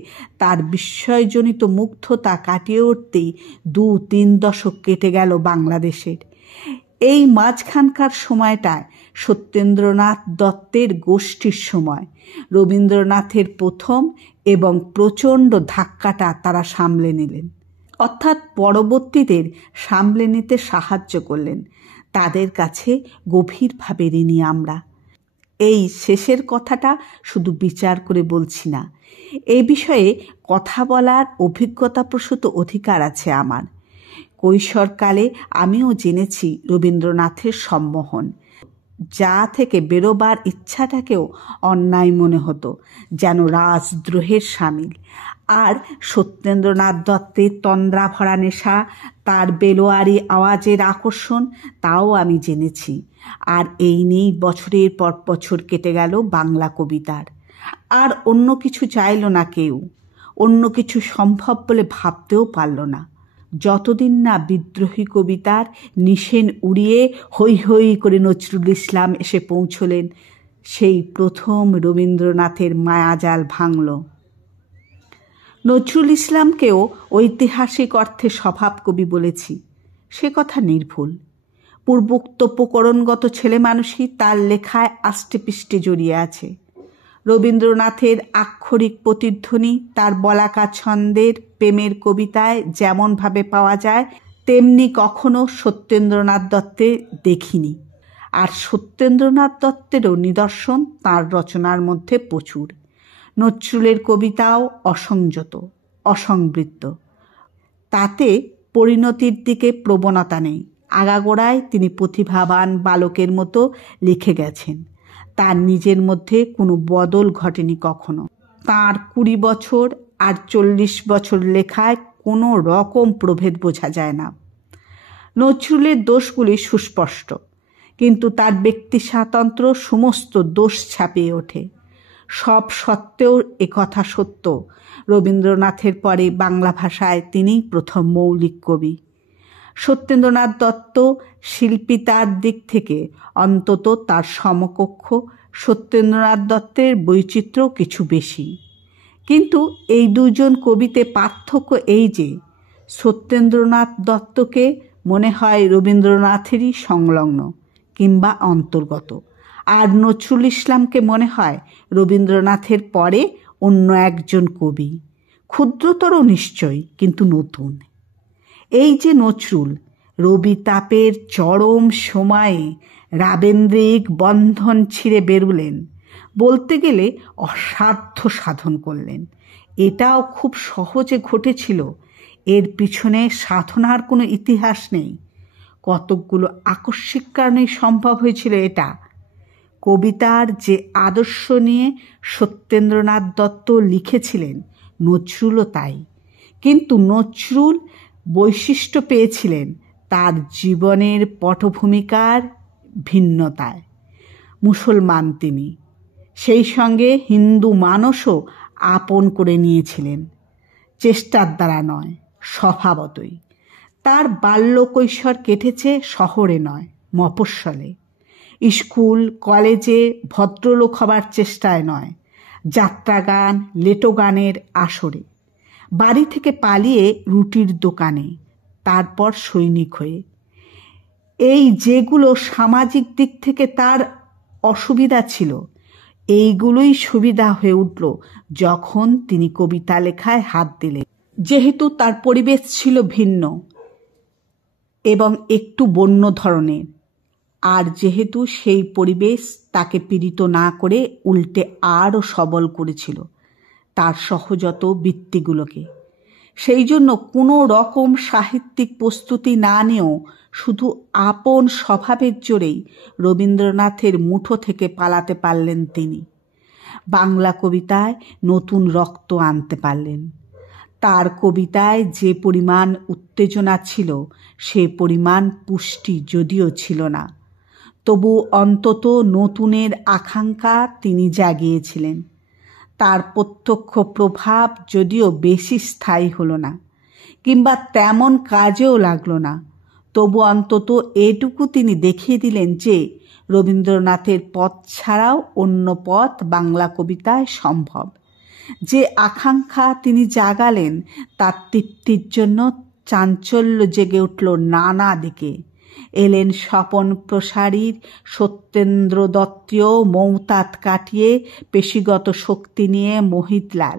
তার বিস্ময়জনিত মুগ্ধতা কাটিয়ে উঠতেই 2-3 দশক কেটে গেল বাংলাদেশের। এই মাঝখানকার সময়টায় সত্যেন্দ্রনাথ দত্তের গোষ্ঠীর সময়। রবীন্দ্রনাথের প্রথম এবং প্রচণ্ড ধাক্কাটা তারা সামলে নিলেন, অর্থাৎ পরবর্তীদের সামলে নিতে সাহায্য করলেন। তাদের কাছে গভীরভাবে ঋণী আমরা। এই শেষের কথাটা শুধু বিচার করে বলছি না, এই বিষয়ে কথা বলার অভিজ্ঞতাপ্রসূত অধিকার আছে আমার। কৈশোরকালে আমিও জেনেছি রবীন্দ্রনাথের সম্মোহন, যা থেকে বেরোবার ইচ্ছাটাকেও অন্যায় মনে হতো, যেন রাজদ্রোহের সামিল। আর সত্যেন্দ্রনাথ দত্তের তন্দ্রা ভরা নেশা, তার বেলোয়ারি আওয়াজের আকর্ষণ, তাও আমি জেনেছি। আর এই নিয়েই বছরের পর বছর কেটে গেল বাংলা কবিতার। আর অন্য কিছু চাইল না কেউ, অন্য কিছু সম্ভব বলে ভাবতেও পারল না, যতদিন না বিদ্রোহী কবিতার নিশেন উড়িয়ে হৈ হৈ করে নজরুল ইসলাম এসে পৌঁছলেন। সেই প্রথম রবীন্দ্রনাথের মায়াজাল ভাঙল। নজরুল ইসলামকেও ঐতিহাসিক অর্থে স্বভাব কবি বলেছি, সে কথা নির্ভুল। পূর্বোক্ত প্রকরণগত ছেলে মানুষই তার লেখায় আষ্টেপৃষ্টে জড়িয়ে আছে। রবীন্দ্রনাথের আক্ষরিক প্রতিধ্বনি তার বলাকা ছন্দের প্রেমের কবিতায় যেমনভাবে পাওয়া যায়, তেমনি কখনো সত্যেন্দ্রনাথ দত্তে দেখিনি। আর সত্যেন্দ্রনাথ দত্তেরও নিদর্শন তাঁর রচনার মধ্যে প্রচুর। নজরুলের কবিতাও অসংযত, অসংবৃত্ত, তাতে পরিণতির দিকে প্রবণতা নেই। আগাগোড়ায় তিনি প্রতিভাবান বালকের মতো লিখে গেছেন, তার নিজের মধ্যে কোনো বদল ঘটেনি কখনো। তাঁর 20 বছর আর 40 বছর লেখায় কোনো রকম প্রভেদ বোঝা যায় না। নজরুলের দোষগুলি সুস্পষ্ট, কিন্তু তার ব্যক্তি স্বাতন্ত্র্য সমস্ত দোষ ছাপিয়ে ওঠে। সব সত্ত্বেও একথা সত্য, রবীন্দ্রনাথের পরে বাংলা ভাষায় তিনিই প্রথম মৌলিক কবি। সত্যেন্দ্রনাথ দত্ত শিল্পিতার দিক থেকে অন্তত তার সমকক্ষ, সত্যেন্দ্রনাথ দত্তের বৈচিত্র্য কিছু বেশি। কিন্তু এই দুজন কবিতে পার্থক্য এই যে সত্যেন্দ্রনাথ দত্তকে মনে হয় রবীন্দ্রনাথেরই সংলগ্ন কিংবা অন্তর্গত, আর নজরুল ইসলামকে মনে হয় রবীন্দ্রনাথের পরে অন্য একজন কবি, ক্ষুদ্রতর নিশ্চয়ই কিন্তু নতুন। এই যে নজরুল রবি তাপের চরম সময়ে রাবেন্দ্রিক বন্ধন ছিঁড়ে বেরুলেন, বলতে গেলে অসাধ্য সাধন করলেন। এটাও খুব সহজে ঘটেছিল, এর পিছনে সাধনার কোনো ইতিহাস নেই। কতকগুলো আকস্মিক কারণেই সম্ভব হয়েছিল এটা। কবিতার যে আদর্শ নিয়ে সত্যেন্দ্রনাথ দত্ত লিখেছিলেন, নজরুলও তাই। কিন্তু নজরুল বৈশিষ্ট্য পেয়েছিলেন তার জীবনের পটভূমিকার ভিন্নতায়। মুসলমান তিনি, সেই সঙ্গে হিন্দু মানুষও আপন করে নিয়েছিলেন, চেষ্টার দ্বারা নয়, স্বভাবতই। তার বাল্য কৈশোর কেটেছে শহরে নয়, মফস্বলে। স্কুল কলেজে ভদ্রলোক হবার চেষ্টায় নয়, যাত্রাগান লেটো গানের আসরে, বাড়ি থেকে পালিয়ে রুটির দোকানে, তারপর সৈনিক হয়ে। এই যেগুলো সামাজিক দিক থেকে তার অসুবিধা ছিল, এইগুলোই সুবিধা হয়ে উঠল যখন তিনি কবিতা লেখায় হাত দিলেন। যেহেতু তার পরিবেশ ছিল ভিন্ন এবং একটু বন্য ধরনের, আর যেহেতু সেই পরিবেশ তাকে পীড়িত না করে উল্টে আরও সবল করেছিল তার সহজাত বৃত্তিগুলোকে, সেই জন্য কোনো রকম সাহিত্যিক প্রস্তুতি না নিয়েও শুধু আপন স্বভাবের জোরেই রবীন্দ্রনাথের মুঠো থেকে পালাতে পারলেন তিনি। বাংলা কবিতায় নতুন রক্ত আনতে পারলেন। তার কবিতায় যে পরিমাণ উত্তেজনা ছিল, সে পরিমাণ পুষ্টি যদিও ছিল না, তবু অন্তত নতুনের আকাঙ্ক্ষা তিনি জাগিয়েছিলেন। তার প্রত্যক্ষ প্রভাব যদিও বেশি স্থায়ী হলো না, কিংবা তেমন কাজেও লাগলো না, তবু অন্তত এটুকু তিনি দেখিয়ে দিলেন যে রবীন্দ্রনাথের পথ ছাড়াও অন্য পথ বাংলা কবিতায় সম্ভব। যে আকাঙ্ক্ষা তিনি জাগালেন তার তৃপ্তির জন্য চাঞ্চল্য জেগে উঠল নানা দিকে। এলেন স্বপন প্রসারীর সত্যেন্দ্র দত্তীয় মৌতাত কাটিয়ে পেশিগত শক্তি নিয়ে মোহিতলাল।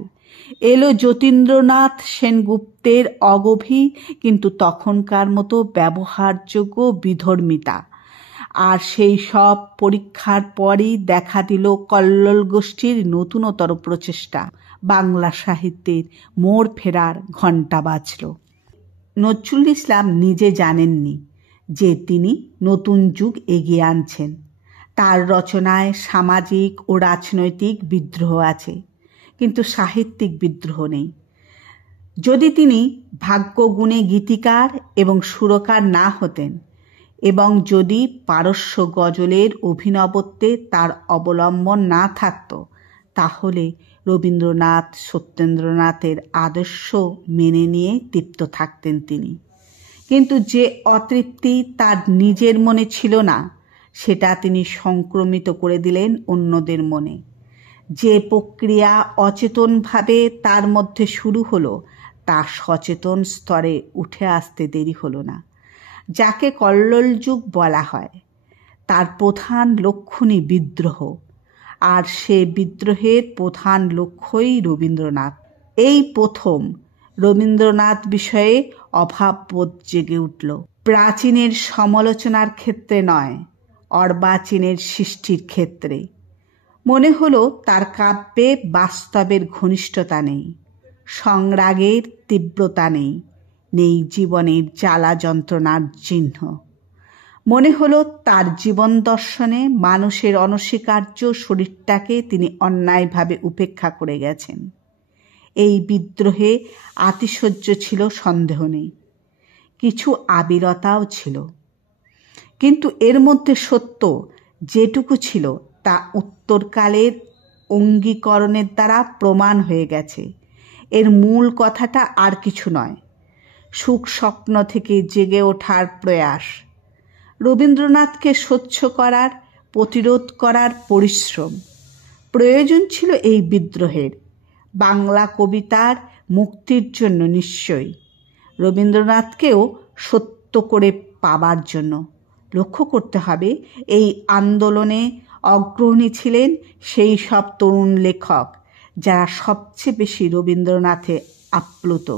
এলো যতীন্দ্রনাথ সেনগুপ্তের অগভীর কিন্তু তখনকার মতো ব্যবহারযোগ্য বিধর্মিতা। আর সেই সব পরীক্ষার পরই দেখা দিল কল্লোল গোষ্ঠীর নতুনতর প্রচেষ্টা। বাংলা সাহিত্যের মোড় ফেরার ঘণ্টা বাজল। নজরুল ইসলাম নিজে জানেননি যে তিনি নতুন যুগ এগিয়ে আনছেন। তার রচনায় সামাজিক ও রাজনৈতিক বিদ্রোহ আছে, কিন্তু সাহিত্যিক বিদ্রোহ নেই। যদি তিনি ভাগ্যগুণে গীতিকার এবং সুরকার না হতেন, এবং যদি পারস্য গজলের অভিনবত্বে তার অবলম্বন না থাকত, তাহলে রবীন্দ্রনাথ সত্যেন্দ্রনাথের আদর্শ মেনে নিয়ে তৃপ্ত থাকতেন তিনি। কিন্তু যে অতৃপ্তি তার নিজের মনে ছিল না, সেটা তিনি সংক্রমিত করে দিলেন অন্যদের মনে। যে প্রক্রিয়া অচেতনভাবে তার মধ্যে শুরু হলো, তা সচেতন স্তরে উঠে আসতে দেরি হলো না। যাকে কল্লোল যুগ বলা হয়, তার প্রধান লক্ষণই বিদ্রোহ, আর সে বিদ্রোহের প্রধান লক্ষ্যই রবীন্দ্রনাথ। এই প্রথম রবীন্দ্রনাথ বিষয়ে অভাববোধ জেগে উঠল। প্রাচীনের সমালোচনার ক্ষেত্রে নয়, অর্বাচীনের সৃষ্টির ক্ষেত্রে। মনে হলো তার কাব্যে বাস্তবের ঘনিষ্ঠতা নেই, সংরাগের তীব্রতা নেই, নেই জীবনের জ্বালা যন্ত্রণার চিহ্ন। মনে হলো তার জীবন দর্শনে মানুষের অনস্বীকার্য শরীরটাকে তিনি অন্যায়ভাবে উপেক্ষা করে গেছেন। এই বিদ্রোহে আতিশয্য ছিল সন্দেহ নেই, কিছু আবিরতাও ছিল, কিন্তু এর মধ্যে সত্য যেটুকু ছিল তা উত্তরকালের অঙ্গীকরণের দ্বারা প্রমাণ হয়ে গেছে। এর মূল কথাটা আর কিছু নয়, সুখ স্বপ্ন থেকে জেগে ওঠার প্রয়াস, রবীন্দ্রনাথকে স্বচ্ছ করার, প্রতিরোধ করার পরিশ্রম। প্রয়োজন ছিল এই বিদ্রোহের, বাংলা কবিতার মুক্তির জন্য নিশ্চয়ই, রবীন্দ্রনাথকেও সত্য করে পাবার জন্য। লক্ষ্য করতে হবে, এই আন্দোলনে অগ্রণী ছিলেন সেই সব তরুণ লেখক যারা সবচেয়ে বেশি রবীন্দ্রনাথে আপ্লুত।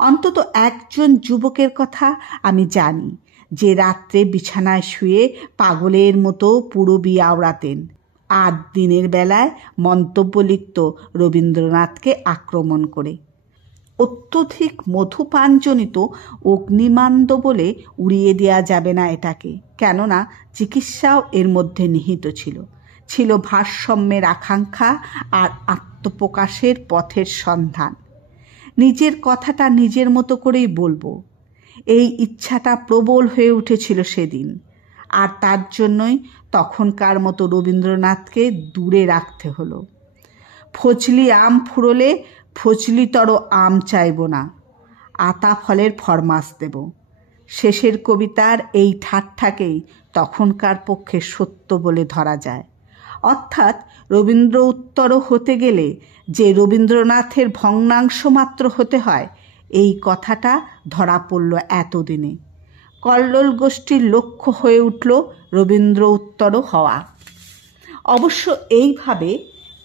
অন্তত একজন যুবকের কথা আমি জানি, যে রাত্রে বিছানায় শুয়ে পাগলের মতো পুরবি আওড়াতেন, আর দিনের বেলায় মন্তব্য লিখত রবীন্দ্রনাথকে আক্রমণ করে। অত্যধিক মধুপানজনিত অগ্নিমান্দ বলে উড়িয়ে দেওয়া যাবে না এটাকে, কেননা চিকিৎসাও এর মধ্যে নিহিত ছিল। ছিল ভারসাম্যের আকাঙ্ক্ষা আর আত্মপ্রকাশের পথের সন্ধান। নিজের কথাটা নিজের মতো করেই বলবো, এই ইচ্ছাটা প্রবল হয়ে উঠেছিল সেদিন, আর তার জন্যই তখনকার মতো রবীন্দ্রনাথকে দূরে রাখতে হলো। ফজলি আম ফুরোলে ফজলিতর আম চাইব না, আতা ফলের ফরমাস দেব। শেষের কবিতার এই ঠাট্টাকেই তখনকার পক্ষে সত্য বলে ধরা যায়। অর্থাৎ রবীন্দ্র উত্তর হতে গেলে যে রবীন্দ্রনাথের ভগ্নাংশ মাত্র হতে হয়, এই কথাটা ধরা পড়ল এতদিনে। কল্লোল গোষ্ঠীর লক্ষ্য হয়ে উঠল রবীন্দ্র উত্তর হওয়া। অবশ্য এইভাবে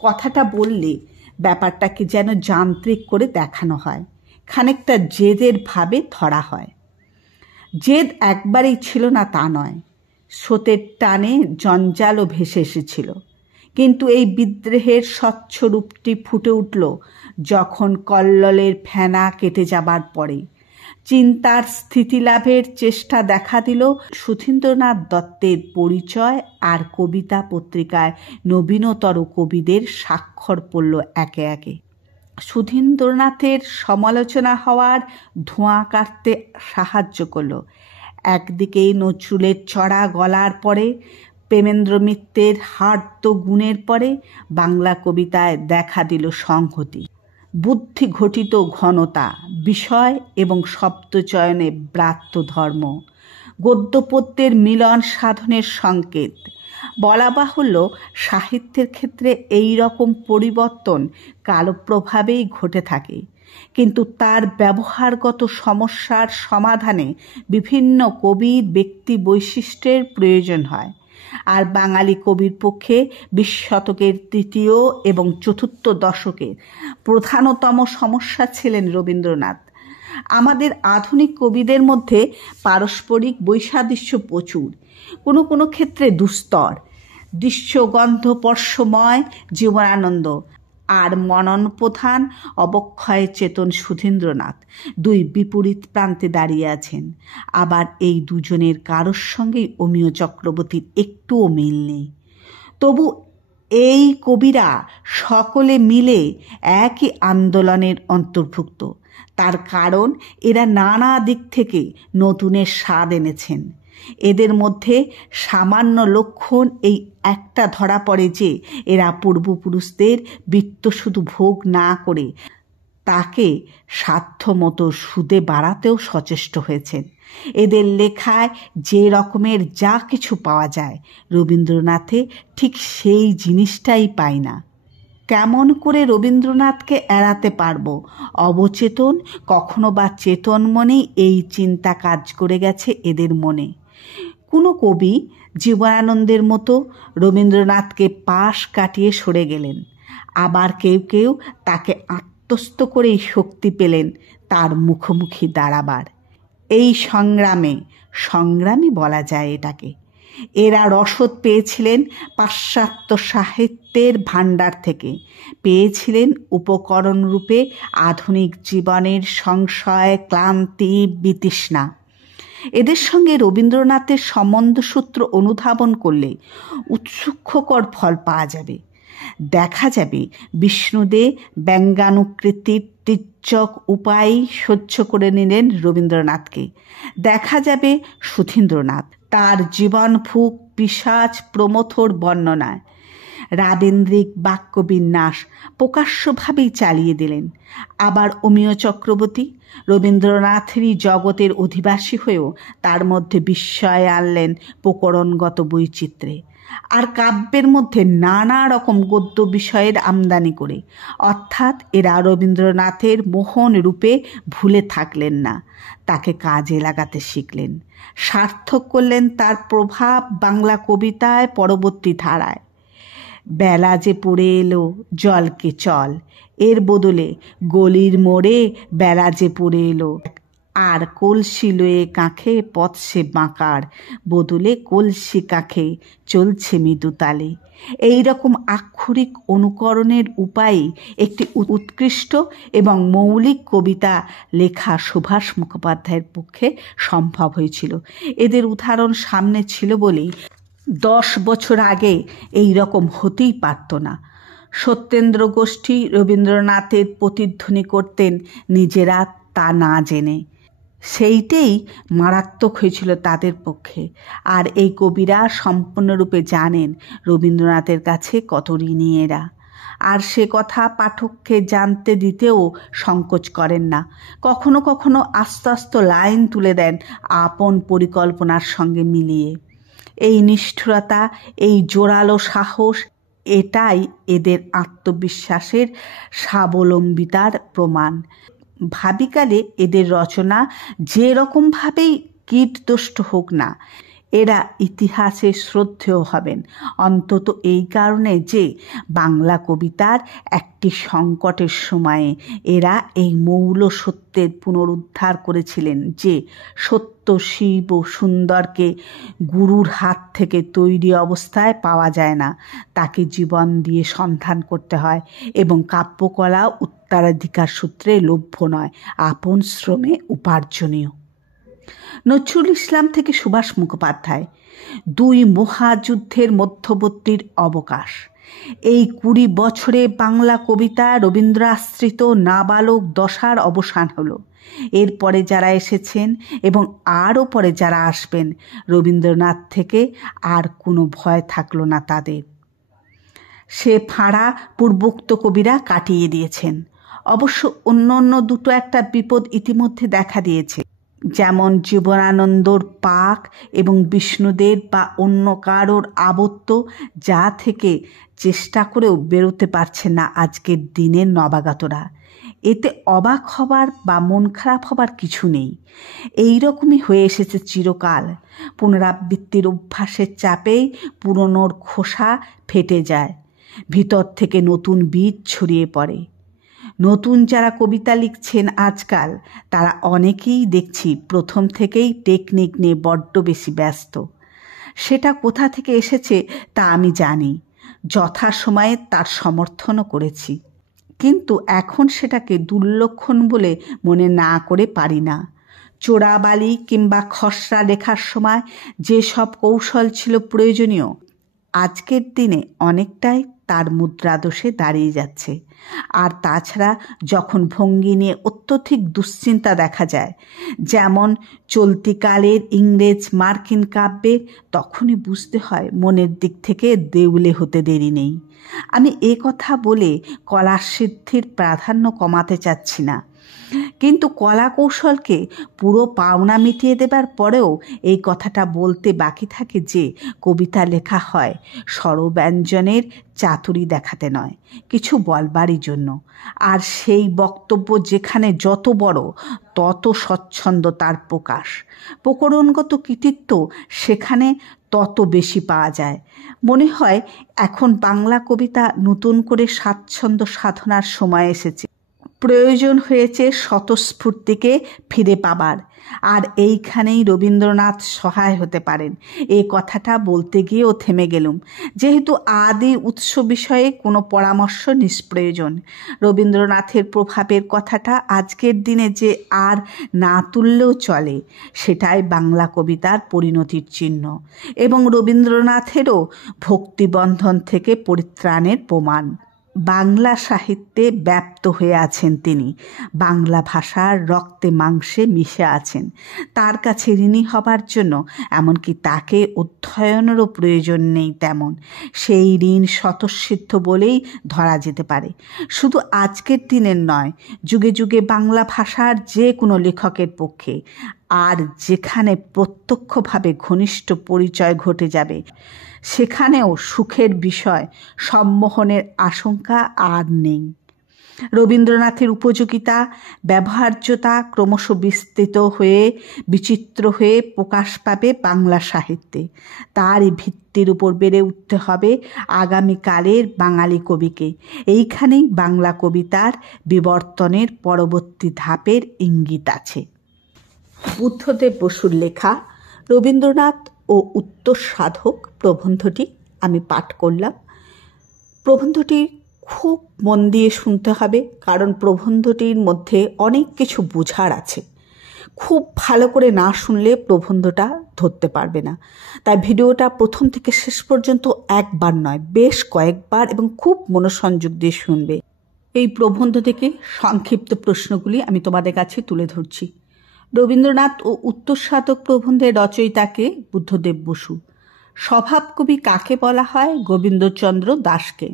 কথাটা বললে ব্যাপারটাকে যেন যান্ত্রিক করে দেখানো হয়, খানিকটা জেদের ভাবে ধরা হয়। জেদ একবারেই ছিল না তা নয়, স্রোতের টানে জঞ্জালও ভেসে এসেছিল। কিন্তু এই বিদ্রোহের স্বচ্ছ রূপটি ফুটে উঠল যখন কল্লোলের ফেনা কেটে যাবার পরে। চিন্তার স্থিতিলাভের চেষ্টা দেখা দিল সুধীন্দ্রনাথ দত্তের পরিচয়, আর কবিতা পত্রিকায় নবীনতর কবিদের স্বাক্ষর পড়ল একে একে। সুধীন্দ্রনাথের সমালোচনা হওয়ার ধোঁয়া কাটতে সাহায্য করল। একদিকেই নজরুলের চড়া গলার পরে প্রেমেন্দ্র মিত্রের হার্দ গুণের পরে বাংলা কবিতায় দেখা দিল সংহতি, বুদ্ধি ঘটিত ঘনতা, বিষয় এবং শব্দচয়নে ব্রাত্য ধর্ম, গদ্যপদ্যের মিলন সাধনের সংকেত। বলা বাহুল্য, সাহিত্যের ক্ষেত্রে এই রকম পরিবর্তন কালপ্রভাবেই ঘটে থাকে, কিন্তু তার ব্যবহারগত সমস্যার সমাধানে বিভিন্ন কবির ব্যক্তি বৈশিষ্ট্যের প্রয়োজন হয়। আর বাঙালি কবির পক্ষে 20 শতকের তৃতীয় এবং চতুর্থ দশকের প্রধানতম সমস্যা ছিলেন রবীন্দ্রনাথ। আমাদের আধুনিক কবিদের মধ্যে পারস্পরিক বৈসাদৃশ্য প্রচুর, কোনো কোনো ক্ষেত্রে দুস্তর। দৃশ্যগন্ধস্পর্শময় জীবনানন্দ আর মনন প্রধান অবক্ষয় চেতন সুধীন্দ্রনাথ দুই বিপরীত প্রান্তে দাঁড়িয়ে আছেন। আবার এই দুজনের কারোর সঙ্গেই অমিয় চক্রবর্তীর একটুও মিল নেই। তবু এই কবিরা সকলে মিলে একই আন্দোলনের অন্তর্ভুক্ত। তার কারণ এরা নানা দিক থেকে নতুনের স্বাদ এনেছেন। এদের মধ্যে সামান্য লক্ষণ এই একটা ধরা পড়ে যে এরা পূর্বপুরুষদের বৃত্ত শুধু ভোগ না করে তাকে সাধ্যমতো সুদে বাড়াতেও সচেষ্ট হয়েছেন। এদের লেখায় যে রকমের যা কিছু পাওয়া যায়, রবীন্দ্রনাথে ঠিক সেই জিনিসটাই পাই না। কেমন করে রবীন্দ্রনাথকে এড়াতে পারবো? অবচেতন কখনো বা চেতন মনেই এই চিন্তা কাজ করে গেছে এদের মনে। কোনো কবি জীবনানন্দের মতো রবীন্দ্রনাথকে পাশ কাটিয়ে সরে গেলেন, আবার কেউ কেউ তাকে আত্মস্থ করেই শক্তি পেলেন তার মুখোমুখি দাঁড়াবার। এই সংগ্রামই বলা যায় এটাকে। এরা রসদ পেয়েছিলেন পাশ্চাত্য সাহিত্যের ভাণ্ডার থেকে, পেয়েছিলেন উপকরণ রূপে আধুনিক জীবনের সংশয়, ক্লান্তি, বিতৃষ্ণা। এদের সঙ্গে রবীন্দ্রনাথের সম্বন্ধসূত্র অনুধাবন করলে উৎসুক্ষকর ফল পাওয়া যাবে। দেখা যাবে বিষ্ণুদে ব্যঙ্গানুকৃতির তীর্যক উপায় সহ্য করে নিলেন রবীন্দ্রনাথকে। দেখা যাবে সুধীন্দ্রনাথ তার জীবন ভুক পিশাচ প্রমথর বর্ণনায় রাবীন্দ্রিক বাক্যবিন্যাস প্রকাশ্যভাবেই চালিয়ে দিলেন। আবার অমিয় চক্রবর্তী রবীন্দ্রনাথেরই জগতের অধিবাসী হয়েও তার মধ্যে বিস্ময় আনলেন প্রকরণগত বৈচিত্র্যে, আর কাব্যের মধ্যে নানা রকম গদ্য বিষয়ের আমদানি করে। অর্থাৎ এরা রবীন্দ্রনাথের মোহন রূপে ভুলে থাকলেন না, তাকে কাজে লাগাতে শিখলেন, সার্থক করলেন তার প্রভাব বাংলা কবিতায় পরবর্তী ধারায়। বেলা যে পড়ে এলো জলকে চল, এর বদলে গলির মোড়ে বেলা যে পড়ে এলো, আর কলসি লয়ে কাঁখে পথ সে বাঁকার, বদলে কলসি কাঁখে চলছে মৃদুতালে। এইরকম আক্ষরিক অনুকরণের উপায়ে একটি উৎকৃষ্ট এবং মৌলিক কবিতা লেখা সুভাষ মুখোপাধ্যায়ের পক্ষে সম্ভব হয়েছিল। এদের উদাহরণ সামনে ছিল বলেই 10 বছর আগে এই রকম হতেই পারত না। সত্যেন্দ্র গোষ্ঠী রবীন্দ্রনাথের প্রতিধ্বনি করতেন নিজেরা তা না জেনে, সেইটাই মারাত্মক হয়েছিল তাদের পক্ষে। আর এই কবিরা সম্পূর্ণরূপে জানেন রবীন্দ্রনাথের কাছে কত ঋণী এরা, আর সে কথা পাঠককে জানতে দিতেও সংকোচ করেন না। কখনো কখনো আস্তে আস্তে লাইন তুলে দেন আপন পরিকল্পনার সঙ্গে মিলিয়ে। এই নিষ্ঠুরতা, এই জোরালো সাহস, এটাই এদের আত্মবিশ্বাসের স্বাবলম্বিতার প্রমাণ। ভাবিকালে এদের রচনা যে রকমভাবেই কীটদোষ্ট হোক না, এরা ইতিহাসে শ্রদ্ধেয় হবেন, অন্তত এই কারণে যে বাংলা কবিতার একটি সংকটের সময়ে এরা এই মৌল সত্যের পুনরুদ্ধার করেছিলেন যে সত্য শিব ও সুন্দরকে গুরুর হাত থেকে তৈরি অবস্থায় পাওয়া যায় না, তাকে জীবন দিয়ে সন্ধান করতে হয়, এবং কাব্যকলা উত্তরাধিকার সূত্রে লভ্য নয়, আপন শ্রমে উপার্জনীয়। নজরুল ইসলাম থেকে সুভাষ মুখোপাধ্যায়, দুই মহাযুদ্ধের মধ্যবর্তীর অবকাশ। এই 20 বছরে বাংলা কবিতা রবীন্দ্রাশ্রিত নাবালক দশার অবসান হলো। এরপরে যারা এসেছেন এবং আরও পরে যারা আসবেন, রবীন্দ্রনাথ থেকে আর কোনো ভয় থাকলো না তাদের। সে ফাঁড়া পূর্বোক্ত কবিরা কাটিয়ে দিয়েছেন। অবশ্য অন্য দুটো একটা বিপদ ইতিমধ্যে দেখা দিয়েছে, যেমন জীবনানন্দর পাক এবং বিষ্ণুদের বা অন্য কারোর আবত্ত, যা থেকে চেষ্টা করেও বেরোতে পারছে না আজকের দিনের নবাগতরা। এতে অবাক হবার বা মন খারাপ হবার কিছু নেই। এই রকমই হয়ে এসেছে চিরকাল। পুনরাবৃত্তির অভ্যাসের চাপেই পুরনোর খোসা ফেটে যায়, ভিতর থেকে নতুন বীজ ছড়িয়ে পড়ে। নতুন যারা কবিতা লিখছেন আজকাল, তারা অনেকেই দেখছি প্রথম থেকেই টেকনিক নিয়ে বড্ড বেশি ব্যস্ত। সেটা কোথা থেকে এসেছে তা আমি জানি, যথাসময়ে তার সমর্থনও করেছি, কিন্তু এখন সেটাকে দুর্লক্ষণ বলে মনে না করে পারি না। চোরাবালি কিংবা খসড়া লেখার সময় যেসব কৌশল ছিল প্রয়োজনীয়, আজকের দিনে অনেকটাই তার মুদ্রাদোষে দাঁড়িয়ে যাচ্ছে। আর তাছাড়া যখন ভঙ্গি নিয়ে অত্যধিক দুশ্চিন্তা দেখা যায়, যেমন চলতিকালের ইংরেজ মার্কিন কাব্যে, তখনই বুঝতে হয় মনের দিক থেকে দেউলে হতে দেরি নেই। আমি এ কথা বলে কলা সিদ্ধির প্রাধান্য কমাতে চাচ্ছি না, কিন্তু কলা কৌশলকে পুরো পাওনা মিটিয়ে দেবার পরেও এই কথাটা বলতে বাকি থাকে যে কবিতা লেখা হয় স্বরব্যঞ্জনের চাতুরি দেখাতে নয়, কিছু বলবারই জন্য। আর সেই বক্তব্য যেখানে যত বড়, তত স্বচ্ছন্দ তার প্রকাশ, প্রকরণগত কৃতিত্ব সেখানে তত বেশি পাওয়া যায়। মনে হয় এখন বাংলা কবিতা নতুন করে স্বাচ্ছন্দ্য সাধনার সময় এসেছে। প্রয়োজন হয়েছে স্বতঃস্ফূর্তিকে ফিরে পাবার, আর এইখানেই রবীন্দ্রনাথ সহায় হতে পারেন। এই কথাটা বলতে গিয়েও থেমে গেলুম, যেহেতু আদি উৎস বিষয়ে কোনো পরামর্শ নিষ্প্রয়োজন। রবীন্দ্রনাথের প্রভাবের কথাটা আজকের দিনে যে আর না তুললেও চলে, সেটাই বাংলা কবিতার পরিণতির চিহ্ন এবং রবীন্দ্রনাথেরও ভক্তিবন্ধন থেকে পরিত্রাণের প্রমাণ। বাংলা সাহিত্যে ব্যাপ্ত হয়ে আছেন তিনি, বাংলা ভাষার রক্তে মাংসে মিশে আছেন। তার কাছে ঋণী হবার জন্য এমনকি তাকে অধ্যয়নেরও প্রয়োজন নেই তেমন, সেই ঋণ স্বতঃসিদ্ধ বলেই ধরা যেতে পারে। শুধু আজকের দিনের নয়, যুগে যুগে বাংলা ভাষার যে কোনো লেখকের পক্ষে। আর যেখানে প্রত্যক্ষভাবে ঘনিষ্ঠ পরিচয় ঘটে যাবে, সেখানেও সুখের বিষয়, সম্মোহনের আশঙ্কা আর নেই। রবীন্দ্রনাথের উপযোগিতা, ব্যবহার্যতা ক্রমশ বিস্তৃত হয়ে বিচিত্র হয়ে প্রকাশ পাবে বাংলা সাহিত্যে। তারই ভিত্তির উপর বেড়ে উঠতে হবে আগামীকালের বাঙালি কবিকে। এইখানেই বাংলা কবিতার বিবর্তনের পরবর্তী ধাপের ইঙ্গিত আছে। বুদ্ধদেব বসুর লেখা রবীন্দ্রনাথ ও উত্তর সাধক প্রবন্ধটি আমি পাঠ করলাম। প্রবন্ধটি খুব মন দিয়ে শুনতে হবে, কারণ প্রবন্ধটির মধ্যে অনেক কিছু বোঝার আছে। খুব ভালো করে না শুনলে প্রবন্ধটা ধরতে পারবে না। তাই ভিডিওটা প্রথম থেকে শেষ পর্যন্ত একবার নয়, বেশ কয়েকবার এবং খুব মনোসংযোগ দিয়ে শুনবে। এই প্রবন্ধ থেকে সংক্ষিপ্ত প্রশ্নগুলি আমি তোমাদের কাছে তুলে ধরছি। রবীন্দ্রনাথ ও উত্তর সাধক প্রবন্ধের রচয়িতাকে বুদ্ধদেব বসু। স্বভাবকবি কাকে বলা হয়? গোবিন্দচন্দ্র দাসকে।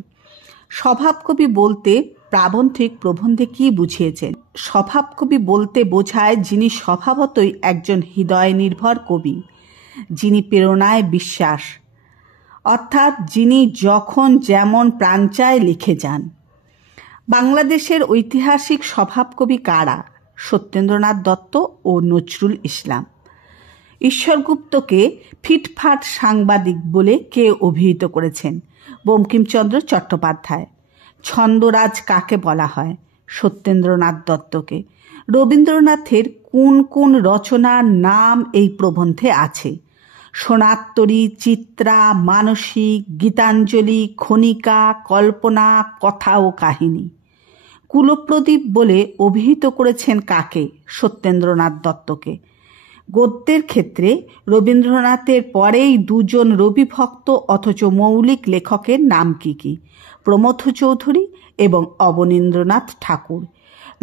স্বভাবকবি বলতে প্রাবন্ধিক প্রবন্ধে কি বুঝিয়েছেন? স্বভাবকবি বলতে বোঝায় যিনি স্বভাবতই একজন হৃদয় নির্ভর কবি, যিনি প্রেরণায় বিশ্বাস, অর্থাৎ যিনি যখন যেমন প্রাণ চায় লিখে যান। বাংলাদেশের ঐতিহাসিক স্বভাবকবি কারা? সত্যেন্দ্রনাথ দত্ত ও নজরুল ইসলাম। ঈশ্বরগুপ্তকে ফিটফাট সাংবাদিক বলে কে অভিহিত করেছেন? বঙ্কিমচন্দ্র চট্টোপাধ্যায়। ছন্দরাজ কাকে বলা হয়? সত্যেন্দ্রনাথ দত্তকে। রবীন্দ্রনাথের কোন কোন রচনার নাম এই প্রবন্ধে আছে? সোনাত্তরী, চিত্রা, মানসিক, গীতাঞ্জলি, খনিকা, কল্পনা, কথা ও কাহিনী। কুলপ্রদীপ বলে অভিহিত করেছেন কাকে? সত্যেন্দ্রনাথ দত্তকে। গদ্যের ক্ষেত্রে রবীন্দ্রনাথের পরেই দুজন রবি ভক্ত অথচ মৌলিক লেখকের নাম কি? প্রমথ চৌধুরী এবং অবনীন্দ্রনাথ ঠাকুর।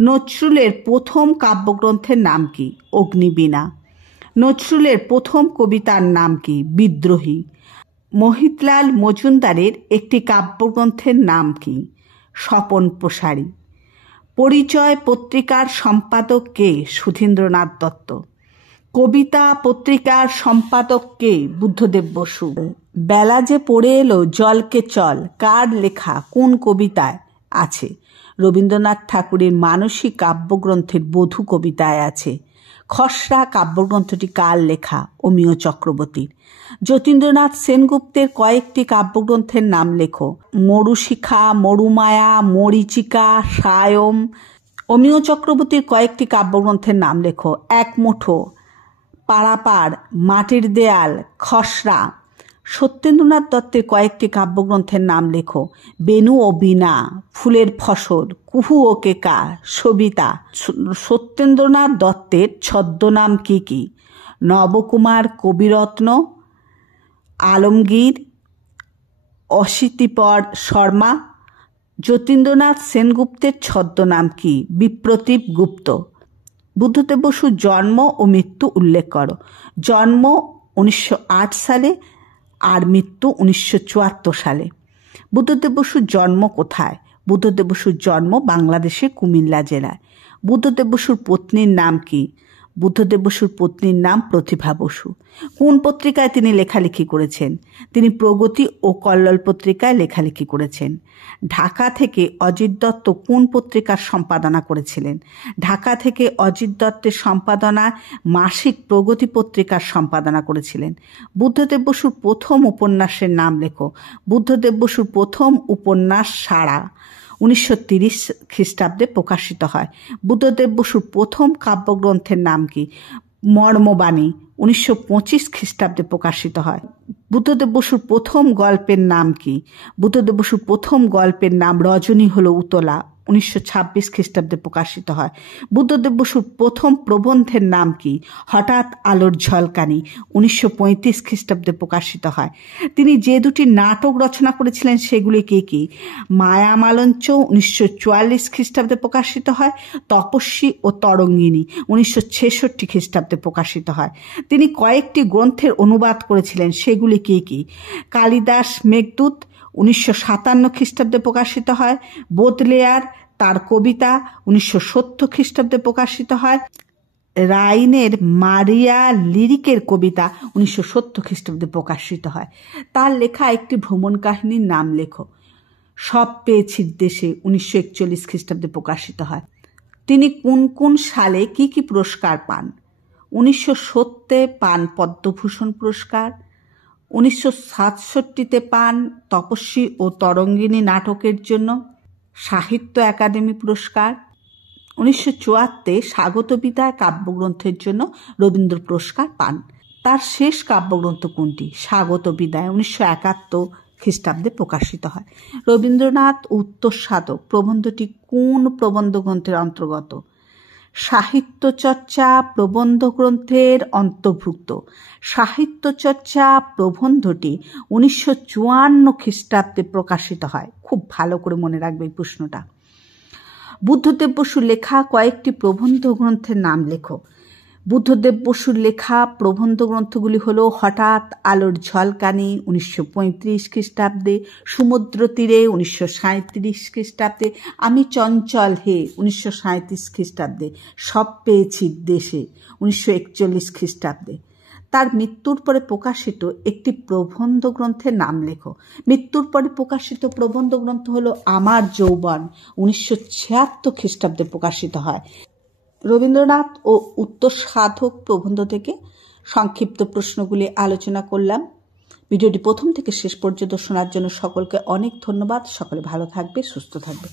নজরুলের প্রথম কাব্যগ্রন্থের নাম কি? অগ্নিবীণা। নজরুলের প্রথম কবিতার নাম কি? বিদ্রোহী। মোহিতলাল মজুমদারের একটি কাব্যগ্রন্থের নাম কি? স্বপন প্রসারী। পরিচয় পত্রিকার সম্পাদক কে? সুধীন্দ্রনাথ দত্ত। কবিতা পত্রিকার সম্পাদক কে? বুদ্ধদেব বসু। বেলা যে পড়ে এলো জলকে চল কার লেখা, কোন কবিতায় আছে? রবীন্দ্রনাথ ঠাকুরের মানসিক কাব্যগ্রন্থের বধূ কবিতায় আছে। খসড়া কাব্যগ্রন্থটি কার লেখা? অমিয় চক্রবর্তীর। যতীন্দ্রনাথ সেনগুপ্তের কয়েকটি কাব্যগ্রন্থের নাম লেখো। মরুশিখা, মরুমায়া, মরীচিকা, সায়ম। অমিয় চক্রবর্তীর কয়েকটি কাব্যগ্রন্থের নাম লেখো। এক মুঠো, পারাপাড়, মাটির দেয়াল, খসড়া। সত্যেন্দ্রনাথ দত্তের কয়েকটি কাব্যগ্রন্থের নাম লেখো। বেনু ও বীণা, ফুলের ফসল, কুহু ও কেকা, সবিতা। সত্যেন্দ্রনাথ দত্তের ছদ্মনাম কি? নবকুমার, কবিরত্ন, আলমগীর, অশীতিপর শর্মা। যতীন্দ্রনাথ সেনগুপ্তের ছদ্মনাম কি? বিপ্রতীপ গুপ্ত। বুদ্ধদেব বসুর জন্ম ও মৃত্যু উল্লেখ করো। জন্ম 1908 সালে আর মৃত্যু 1974 সালে। বুদ্ধদেব বসুর জন্ম কোথায়? বুদ্ধদেব বসুর জন্ম বাংলাদেশের কুমিল্লা জেলায়। বুদ্ধদেব বসুর পত্নীর নাম কি? বুদ্ধদেব বসুর পত্নীর নাম প্রতিভা বসু। কোন পত্রিকায় তিনি লেখালেখি করেছেন? তিনি প্রগতি ও কল্লোল পত্রিকায় লেখালেখি করেছেন। ঢাকা থেকে অজিত দত্ত কোন পত্রিকার সম্পাদনা করেছিলেন? ঢাকা থেকে অজিত দত্তের সম্পাদনায় মাসিক প্রগতি পত্রিকার সম্পাদনা করেছিলেন। বুদ্ধদেব বসুর প্রথম উপন্যাসের নাম লেখো। বুদ্ধদেব বসুর প্রথম উপন্যাস সাড়া 1930 খ্রিস্টাব্দে প্রকাশিত হয়। বুদ্ধদেব বসুর প্রথম কাব্যগ্রন্থের নাম কি? মর্মবাণী 1925 খ্রিস্টাব্দে প্রকাশিত হয়। বুদ্ধদেব বসুর প্রথম গল্পের নাম কি? বুদ্ধদেব বসুর প্রথম গল্পের নাম রজনী হলো উতলা 1926 খ্রিস্টাব্দে প্রকাশিত হয়। বুদ্ধদেব বসুর প্রথম প্রবন্ধের নাম কি? হঠাৎ আলোর ঝলকানি 1935 খ্রিস্টাব্দে প্রকাশিত হয়। তিনি যে দুটি নাটক রচনা করেছিলেন সেগুলি কি? মায়া মালঞ্চ 1944 খ্রিস্টাব্দে প্রকাশিত হয়। তপস্বী ও তরঙ্গিনী 1966 খ্রিস্টাব্দে প্রকাশিত হয়। তিনি কয়েকটি গ্রন্থের অনুবাদ করেছিলেন, সেগুলি কি? কালিদাস মেঘদূত 1957 খ্রিস্টাব্দে প্রকাশিত হয়। বোদলেয়ার তার কবিতা 1970 খ্রিস্টাব্দে প্রকাশিত হয়। রাইনের মারিয়া লিরিকের কবিতা 1970 খ্রিস্টাব্দে প্রকাশিত হয়। তার লেখা একটি ভ্রমণ কাহিনীর নাম লেখো। সব পেয়েছি দেশে 1941 খ্রিস্টাব্দে প্রকাশিত হয়। তিনি কোন সালে কি পুরস্কার পান? 1970 পান পদ্মভূষণ পুরস্কার, 1967 পান তপস্বী ও তরঙ্গিনী নাটকের জন্য সাহিত্য একাডেমি পুরস্কার, 1974 স্বাগত বিদায় কাব্যগ্রন্থের জন্য রবীন্দ্র পুরস্কার পান। তার শেষ কাব্যগ্রন্থ কোনটি? স্বাগত বিদায় 1971 খ্রিস্টাব্দে প্রকাশিত হয়। রবীন্দ্রনাথ উত্তর সাধক প্রবন্ধটি কোন প্রবন্ধ গ্রন্থের অন্তর্গত? সাহিত্য চর্চা প্রবন্ধ গ্রন্থের অন্তর্ভুক্ত। সাহিত্য চর্চা প্রবন্ধটি 1954 খ্রিস্টাব্দে প্রকাশিত হয়। খুব ভালো করে মনে রাখবে এই প্রশ্নটা। বুদ্ধদেব বসুর লেখা কয়েকটি প্রবন্ধ গ্রন্থের নাম লেখো। বুদ্ধদেব বসুর লেখা প্রবন্ধ গ্রন্থগুলি হল হঠাৎ আলোর ঝলকানি 1935 খ্রিস্টাব্দে, সমুদ্র তীরে 1937 খ্রিস্টাব্দে, আমি চঞ্চল হে 1937 খ্রিস্টাব্দে, সব পেয়েছি দেশে 1941 খ্রিস্টাব্দে। তার মৃত্যুর পরে প্রকাশিত একটি প্রবন্ধ গ্রন্থের নাম লেখো। মৃত্যুর পরে প্রকাশিত প্রবন্ধ গ্রন্থ হলো আমার যৌবন 1976 খ্রিস্টাব্দে প্রকাশিত হয়। রবীন্দ্রনাথ ও উত্তর সাধক প্রবন্ধ থেকে সংক্ষিপ্ত প্রশ্নগুলি আলোচনা করলাম। ভিডিওটি প্রথম থেকে শেষ পর্যন্ত শোনার জন্য সকলকে অনেক ধন্যবাদ। সকলে ভালো থাকবে, সুস্থ থাকবে।